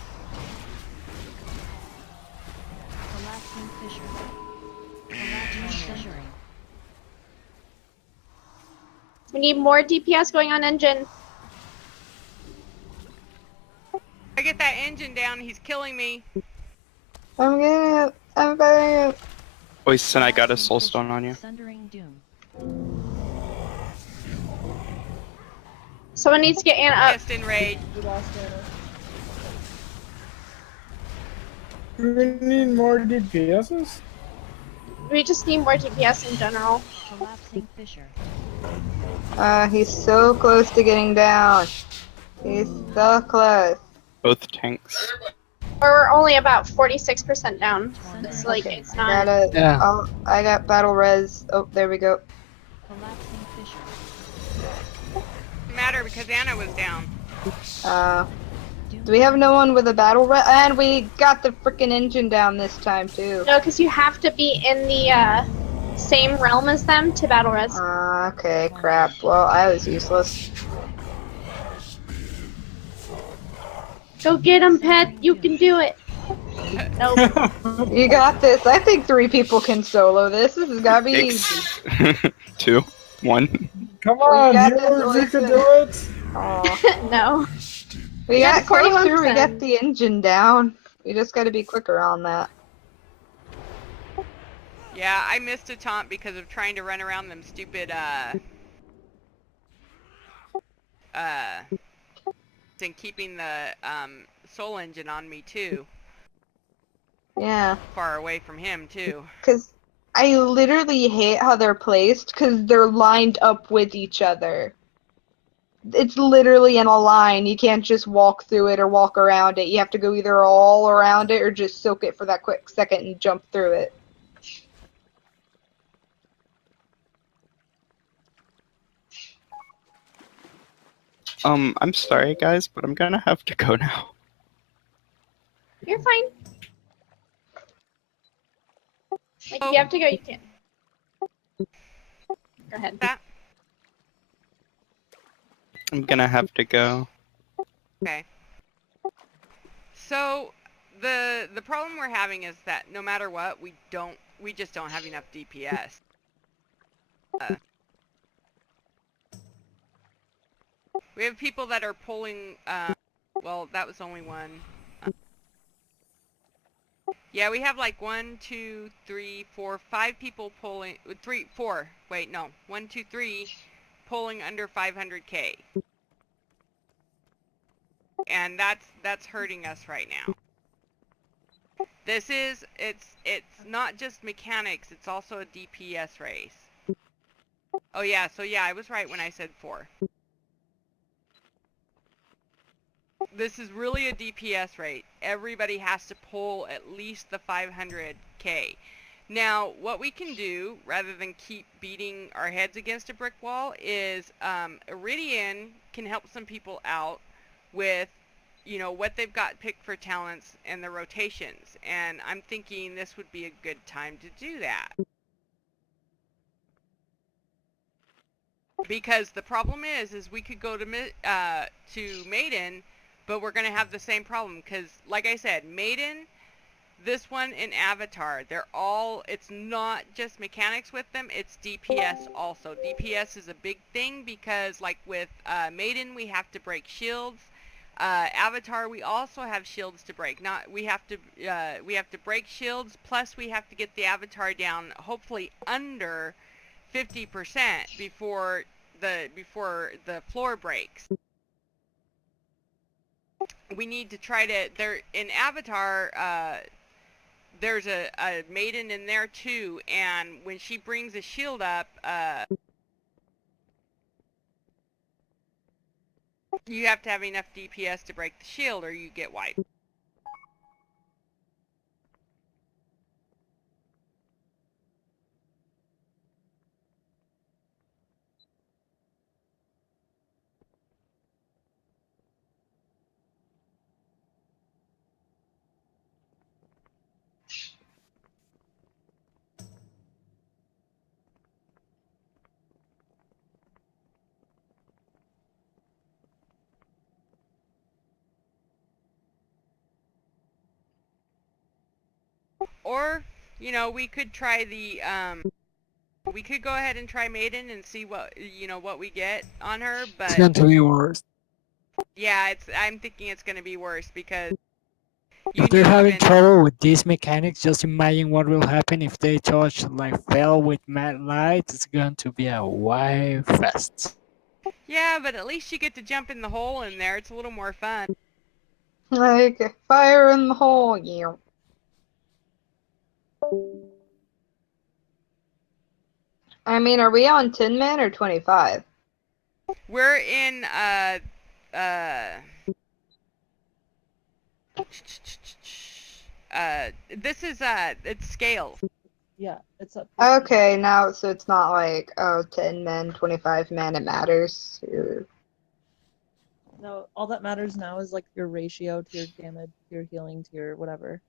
We need more DPS going on engine. I get that engine down. He's killing me. I'm getting it. I'm getting it. Voice, and I got a soulstone on you. Someone needs to get Anna up. Just in rage. Do we need more DPSs? We just need more DPS in general. He's so close to getting down. He's so close. Both tanks. Or we're only about 46% down. It's like, it's not. Got it. Yeah. Oh, I got battle res. Oh, there we go. Matter because Anna was down. Do we have no one with a battle res? And we got the freaking engine down this time too. No, because you have to be in the same realm as them to battle res. Okay, crap. Well, I was useless. Go get him, pet. You can do it. Nope. You got this. I think 3 people can solo this. This has got to be easy. 2, 1. Come We on, got this, healers, you can listen. do it. Aw. No. We got Just closer. We 41%. got the engine down. We just got to be quicker on that. Yeah, I missed a taunt because of trying to run around them stupid, and keeping the, soul engine on me, too. Yeah. Far away from him, too. Because I literally hate how they're placed because they're lined up with each other. It's literally in a line. You can't just walk through it or walk around it. You have to go either all around it or just soak it for that quick second and jump through it. I'm sorry, guys, but I'm gonna have to go now. You're fine. Like, if you have to go, you can. Go ahead. I'm gonna have to go. Okay. So, the problem we're having is that no matter what, we just don't have enough DPS. We have people that are pulling, well, that was only one. Yeah, we have like 1, 2, 3, 4, 5 people pulling, 3, 4, wait, no, 1, 2, 3 pulling under 500k. And that's hurting us right now. This is, it's not just mechanics, it's also a DPS race. Oh yeah, so yeah, I was right when I said 4. This is really a DPS rate. Everybody has to pull at least the 500k. Now, what we can do, rather than keep beating our heads against a brick wall, is Iridian can help some people out with, you know, what they've got picked for talents and the rotations. And I'm thinking this would be a good time to do that. Because the problem is we could go to Maiden, but we're going to have the same problem. Because, like I said, Maiden, this one, and Avatar, they're all, it's not just mechanics with them, it's DPS also. DPS is a big thing because, like with Maiden, we have to break shields. Avatar, we also have shields to break. We have to break shields, plus we have to get the Avatar down, hopefully under 50% before the floor breaks. We need to try to, there in Avatar, there's a maiden in there too, and when she brings a shield up, you have to have enough DPS to break the shield or you get wiped. Or, you know, we could try the, we could go ahead and try Maiden and see what, you know, what we get on her, but... It's going to be worse. Yeah, I'm thinking it's going to be worse because... If they're having trouble with these mechanics, just imagine what will happen if they touch like Fell with Mad Light. It's going to be a wild fest. Yeah, but at least you get to jump in the hole in there. It's a little more fun. Like, fire in the hole, yeah. I mean, are we on 10 men or 25? We're in, this is, it's scales. Yeah, it's up. Okay, now, so it's not like, oh, 10 men, 25 men, it matters. No, all that matters now is like your ratio to your damage, to your healing, to your whatever.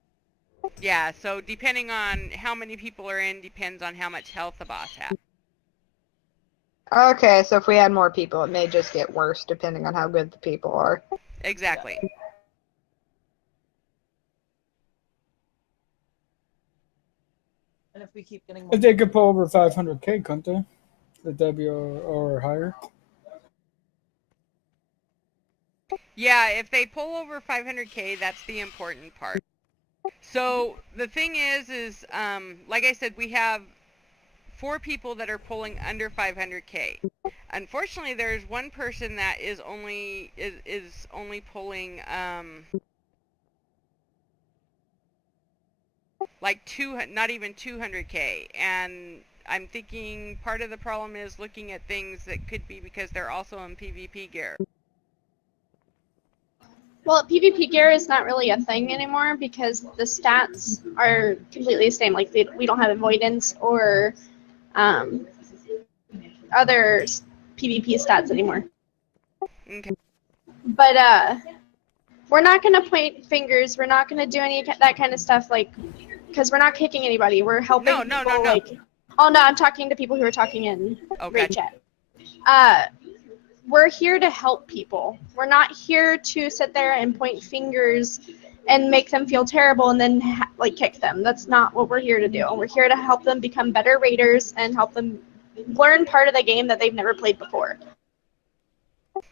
Yeah, so depending on how many people are in depends on how much health the boss has. Okay, so if we had more people, it may just get worse depending on how good the people are. Exactly. And if we keep getting more If they could pull over 500k, couldn't they? Would that be or higher? Yeah, if they pull over 500k, that's the important part. So the thing is like I said, we have 4 people that are pulling under 500k. Unfortunately, there's one person that is only pulling like not even 200k, and I'm thinking part of the problem is looking at things that could be because they're also in PvP gear. Well, PvP gear is not really a thing anymore because the stats are completely the same. Like we don't have avoidance or other PvP stats anymore. Okay. But we're not gonna point fingers. We're not gonna do any that kind of stuff. Like, because we're not kicking anybody. We're helping people. Like, oh no, I'm talking to people who are talking in raid chat. We're here to help people. We're not here to sit there and point fingers and make them feel terrible and then like kick them. That's not what we're here to do. We're here to help them become better raiders and help them learn part of the game that they've never played before.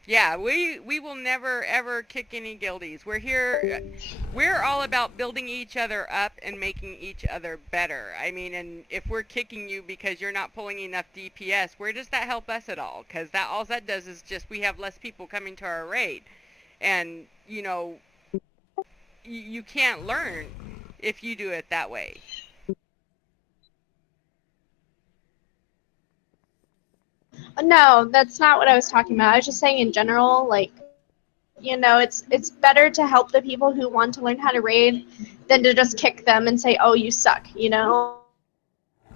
Yeah, we will never ever kick any guildies. We're all about building each other up and making each other better. I mean, and if we're kicking you because you're not pulling enough DPS, where does that help us at all? Because all that does is just we have less people coming to our raid, and you know, you can't learn if you do it that way. No, that's not what I was talking about. I was just saying in general, like, you know, it's better to help the people who want to learn how to raid than to just kick them and say, oh, you suck, you know?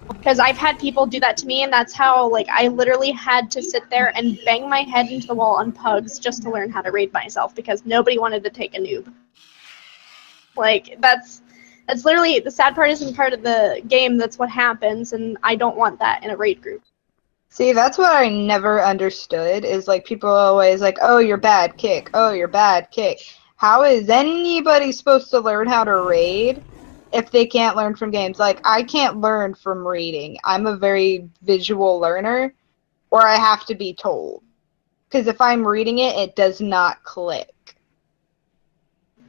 Because I've had people do that to me, and that's how, like, I literally had to sit there and bang my head into the wall on pugs just to learn how to raid myself because nobody wanted to take a noob. Like, that's literally, the sad part isn't part of the game, that's what happens, and I don't want that in a raid group. See, that's what I never understood, is like people are always like, oh, you're bad, kick. Oh, you're bad, kick. How is anybody supposed to learn how to raid if they can't learn from games? Like, I can't learn from reading. I'm a very visual learner, or I have to be told. Because if I'm reading it, it does not click.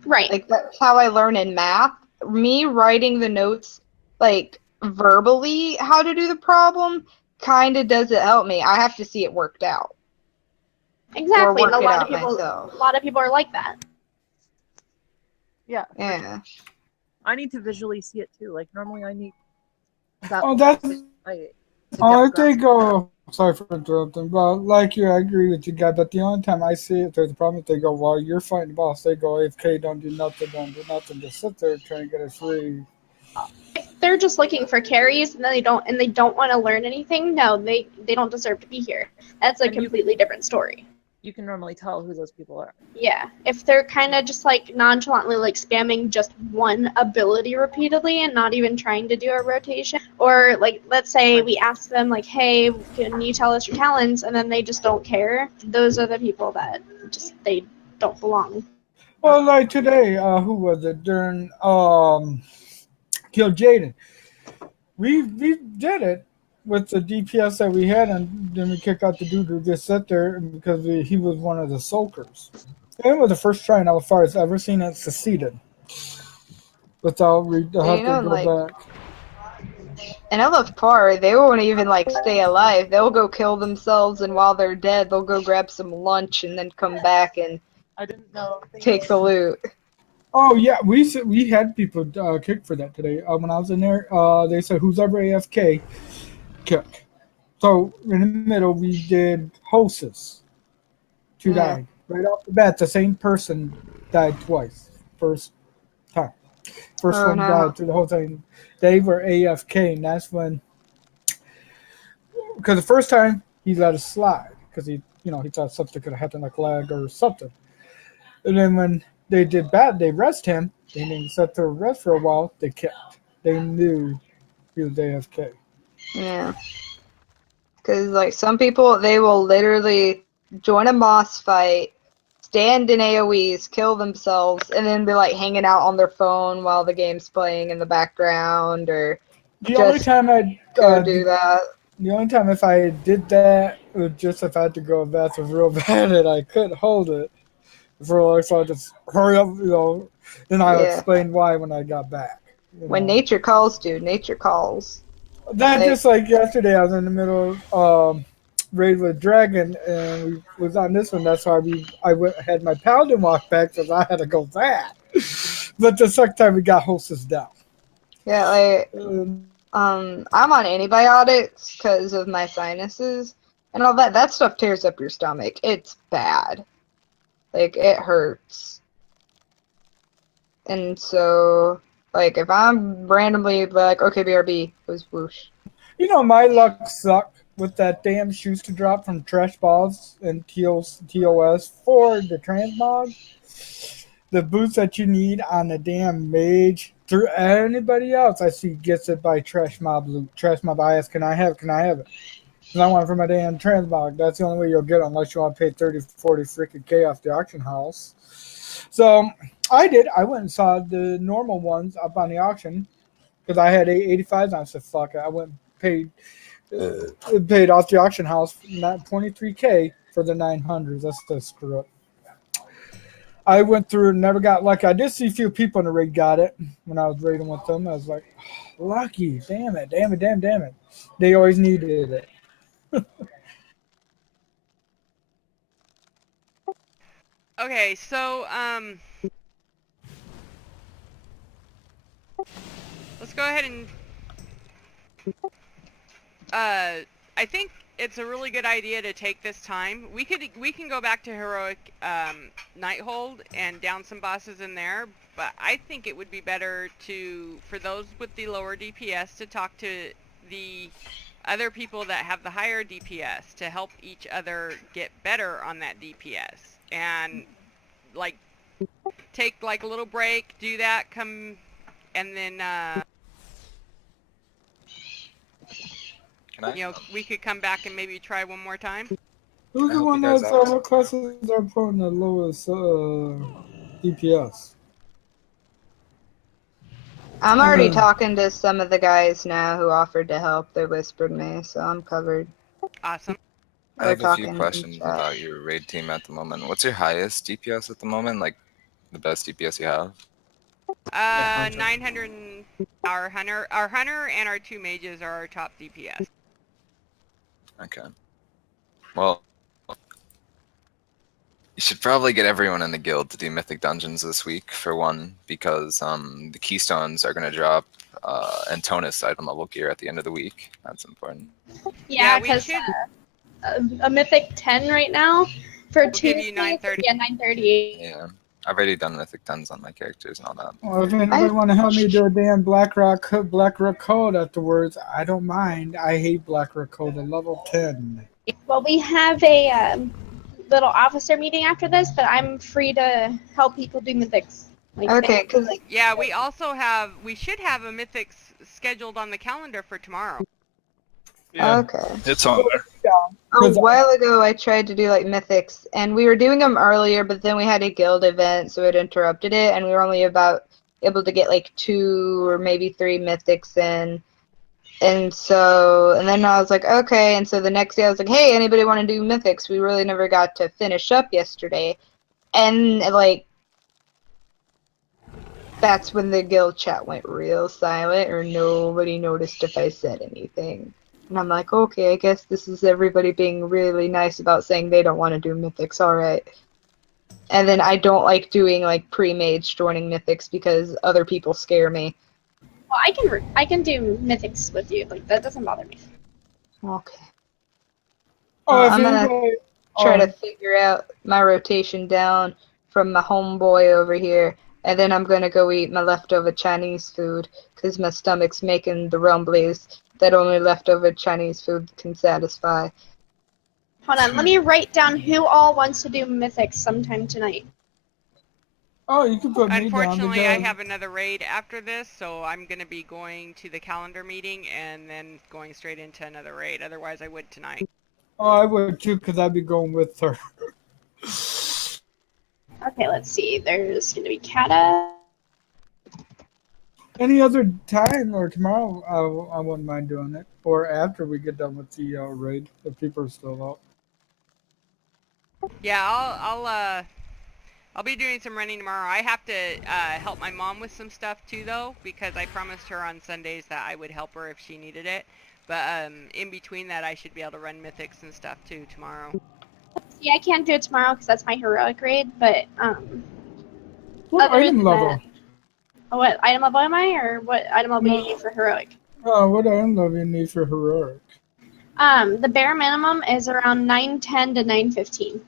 Right. Like, that's how I learn in math. Me writing the notes, like, verbally how to do the problem kind of doesn't help me. I have to see it worked out. Exactly, and Or a work it lot out myself. of people are like that. Yeah. Yeah. I need to visually see it too. Like normally I need that. Oh, that's. I think. Sorry for interrupting, but like you, I agree with you, guy. But the only time I see it, there's a problem. If they go, "Well, you're fighting the boss." They go, "AFK, don't do nothing, just sit there trying to get it free." If they're just looking for carries and then they don't want to learn anything, no, they don't deserve to be here. That's a completely different story. You can normally tell who those people are. Yeah, if they're kind of just like nonchalantly like spamming just one ability repeatedly and not even trying to do a rotation, or like let's say we ask them like, hey, can you tell us your talents, and then they just don't care. Those are the people that just they don't belong. Well, like today, who was it? During Kill Jaden. We did it with the DPS that we had, and then we kick out the dude who just sat there because he was one of the soakers. And it was the first try now as far as I've ever seen it succeeded without have to go back. And LFPAR, they won't even like stay alive. They'll go kill themselves, and while they're dead, they'll go grab some lunch and then come back and take the loot. Oh yeah, we had people kick for that today. When I was in there, they said who's ever AFK, kick. So in the middle, we did hostess. Two died right off the bat. The same person died twice. First time, first one died through the whole thing. They were AFK, and that's when, because the first time he let us slide because he thought something could have happened like lag or something, and then when they did bad. They rest him. They didn't set the rest for a while. They kept. They knew he was AFK. Yeah. Because, like, some people, they will literally join a boss fight, stand in AoEs, kill themselves, and then be, like, hanging out on their phone while the game's playing in the background, or The only just time I do that. The only time if I did that was just if I had to go if was real bad and I couldn't hold it for like, so I just hurry up, Then I'll Yeah. explain why when I got back. When nature calls, dude, nature calls. That Like- just like yesterday, I was in the middle of raid with Dragon, and we was on this one. That's why I had my paladin walk back because I had to go back. But the second time we got hostess down. Yeah, like, I'm on antibiotics because of my sinuses and all that. That stuff tears up your stomach. It's bad. Like, it hurts. And so, like, if I'm randomly like, okay, BRB, goes whoosh. My luck sucked with that damn shoes to drop from Trash Balls and TOS for the transmog. The boots that you need on the damn mage through anybody else I see gets it by Trash Mob loot. Trash Mob I ask, can I have it? Because I want it for my damn transmog. That's the only way you'll get it unless you want to pay 30, 40 freaking K off the auction house. So I did. I went and saw the normal ones up on the auction because I had 85s on. I said, fuck it. I went and paid off the auction house not 23K for the 900s. That's the screw up. I went through and never got lucky. I did see a few people in the raid got it when I was raiding with them. I was like, lucky. Damn it. They always needed it. Okay, so let's go ahead and I think it's a really good idea to take this time. We can go back to heroic Nighthold and down some bosses in there, but I think it would be better for those with the lower DPS to talk to the other people that have the higher DPS to help each other get better on that DPS, and like take like a little break, do that, come, and then we could come back and maybe try one more time. Who's the one that's what classes are putting the lowest DPS? I'm already talking to some of the guys now who offered to help. They whispered me, so I'm covered. Awesome. I have a few questions about your raid team at the moment. What's your highest DPS at the moment? Like the best DPS you have? 900. Our hunter and our 2 mages are our top DPS. Okay. Well, you should probably get everyone in the guild to do mythic dungeons this week for one, because the keystones are going to drop Antonis item level gear at the end of the week. That's important. Yeah, because a mythic 10 right now for we'll give you 930. Yeah, 930. Yeah. I've already done mythic 10s on my characters and all that. Well, if anybody want to help me do a damn Blackrock code afterwards, I don't mind. I hate Blackrock code at level 10. Well, we have a little officer meeting after this, but I'm free to help people do mythics. Okay, because yeah, we should have a mythic scheduled on the calendar for tomorrow. Yeah, okay. It's on there. A while ago, I tried to do like mythics, and we were doing them earlier, but then we had a guild event, so it interrupted it, and we were only about able to get like 2 or maybe 3 mythics in. And then I was like, okay. And so the next day I was like, hey, anybody want to do mythics? We really never got to finish up yesterday. And like, that's when the guild chat went real silent, or nobody noticed if I said anything. And I'm like, okay, I guess this is everybody being really nice about saying they don't want to do mythics, alright. And then I don't like doing like pre-mage joining mythics because other people scare me. Well, I can do mythics with you. Like, that doesn't bother me. Okay. I'm gonna try to figure out my rotation down from my homeboy over here, and then I'm gonna go eat my leftover Chinese food because my stomach's making the rumblies that only leftover Chinese food can satisfy. Hold on, let me write down who all wants to do mythics sometime tonight. Oh, you can put me down. Unfortunately, I because- have another raid after this, so I'm going to be going to the calendar meeting and then going straight into another raid. Otherwise, I would tonight. Oh, I would too, because I'd be going with her. Okay, let's see. There's gonna be Kata. Any other time or tomorrow, I wouldn't mind doing it. Or after we get done with the raid, if people are still out. Yeah, I'll be doing some running tomorrow. I have to help my mom with some stuff too, though, because I promised her on Sundays that I would help her if she needed it. But in between that, I should be able to run mythics and stuff too tomorrow. Yeah, I can't do it tomorrow because that's my heroic raid. But What other item than level? that, what item level am I, or what item level No. you need for heroic? What item level you need for heroic? The bare minimum is around 910 to 915.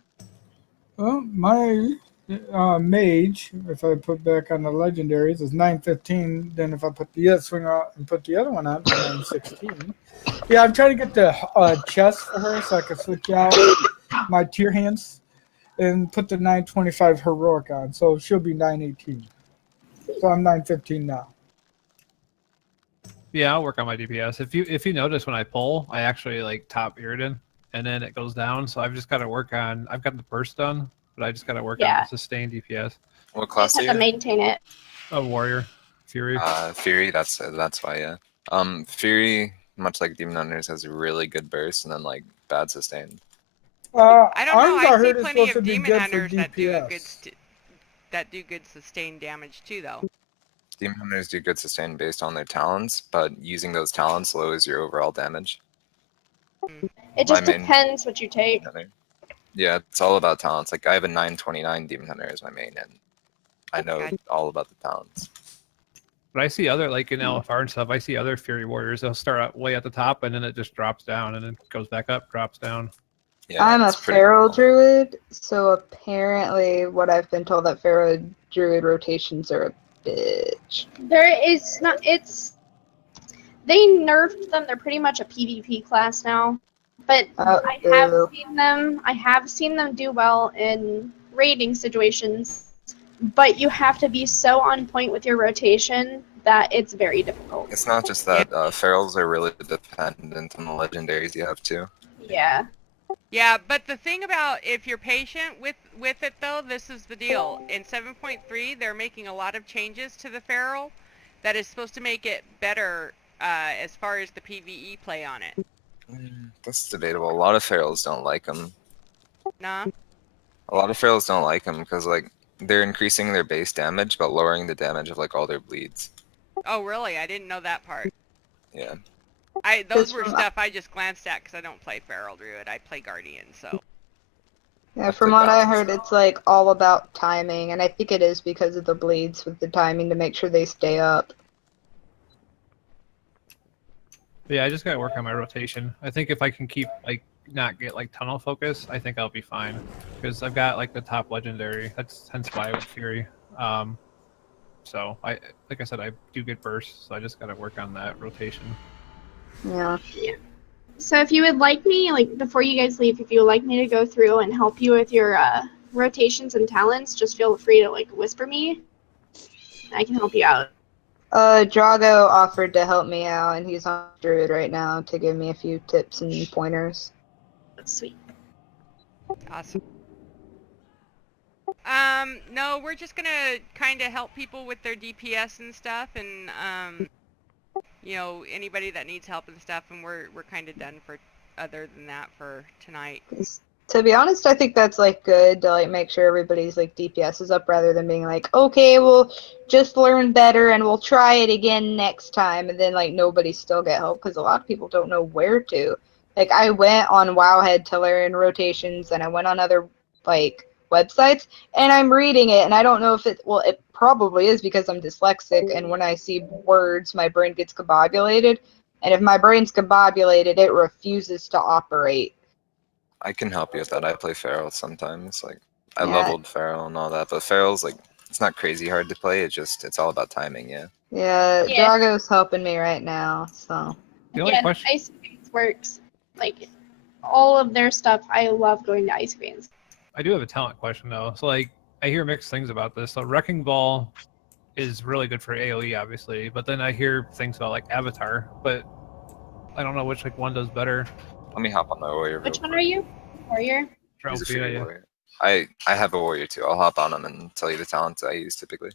Well, my mage, if I put back on the legendaries, is 915. Then if I put the other swing out and put the other one on, it's 916. Yeah, I'm trying to get the chest for her so I can switch out my tier hands and put the 925 heroic on. So she'll be 918. So I'm 915 now. Yeah, I'll work on my DPS. If you notice when I pull, I actually like top Iridan, and then it goes down. So I've just got to work on. I've got the burst done, but I just got to work on the sustained DPS. What You class just are have to you? maintain it. A warrior, Fury. Fury. That's why. Yeah. Fury, much like Demon Hunters, has a really good burst and then like bad sustained. I don't know. I see Heard is plenty supposed to of be demon good for hunters that do a DPS. good that do good sustained damage too, though. Demon Hunters do good sustain based on their talents, but using those talents lowers your overall damage. It just My main- depends what you take. Yeah, it's all about talents. Like I have a 929 Demon Hunter as my main, and I know all about the talents. But I see other, like in LFR and stuff, I see other Fury Warriors. They'll start out way at the top and then it just drops down and then goes back up, drops down. Yeah, I'm a it's pretty feral cool. druid, so apparently what I've been told that feral druid rotations are a bitch. There is not. They nerfed them. They're pretty much a PvP class now. But I have seen them do well in raiding situations. But you have to be so on point with your rotation that it's very difficult. It's not just that. Ferals are really dependent on the legendaries you have too. Yeah. Yeah, but the thing about if you're patient with it though, this is the deal. In 7.3, they're making a lot of changes to the feral that is supposed to make it better as far as the PvE play on it. That's debatable. A lot of ferals don't like them. Nah. A lot of ferals don't like them because like they're increasing their base damage but lowering the damage of like all their bleeds. Oh, really? I didn't know that part. Yeah. Those were stuff I just glanced at because I don't play feral druid. I play guardian, so. Yeah, from what I heard, it's like all about timing, and I think it is because of the bleeds with the timing to make sure they stay up. But yeah, I just gotta work on my rotation. I think if I can keep like not get like tunnel focus, I think I'll be fine because I've got like the top legendary. That's hence why I went Fury. So I, like I said, I do get bursts, so I just gotta work on that rotation. Yeah. So if you would like me, like before you guys leave, if you would like me to go through and help you with your rotations and talents, just feel free to like whisper me. I can help you out. Drago offered to help me out, and he's on Druid right now to give me a few tips and pointers. Sweet. Awesome. No, we're just gonna kind of help people with their DPS and stuff, and you know, anybody that needs help and stuff, and we're kind of done for other than that for tonight. To be honest, I think that's like good to like make sure everybody's like DPS is up rather than being like, okay, we'll just learn better and we'll try it again next time, and then like nobody still get help because a lot of people don't know where to. Like I went on Wowhead to learn rotations, and I went on other like websites, and I'm reading it, and I don't know if it probably is because I'm dyslexic, and when I see words, my brain gets combobulated, and if my brain's combobulated, it refuses to operate. I can help you with that. I play feral sometimes. Like I Yeah. leveled feral and all that, but feral's like it's not crazy hard to play. It's all about timing. Yeah. Yeah, Drago's helping me right now, so. Yeah, Ice Veins works. Like all of their stuff, I love going to Ice Veins. I do have a talent question though. So like, I hear mixed things about this. So Wrecking Ball is really good for AoE, obviously, but then I hear things about like Avatar, but I don't know which like one does better. Let me hop on the warrior. Which one are you? Warrior? He's a Trophy, free yeah. warrior. I have a warrior too. I'll hop on him and tell you the talents I use typically.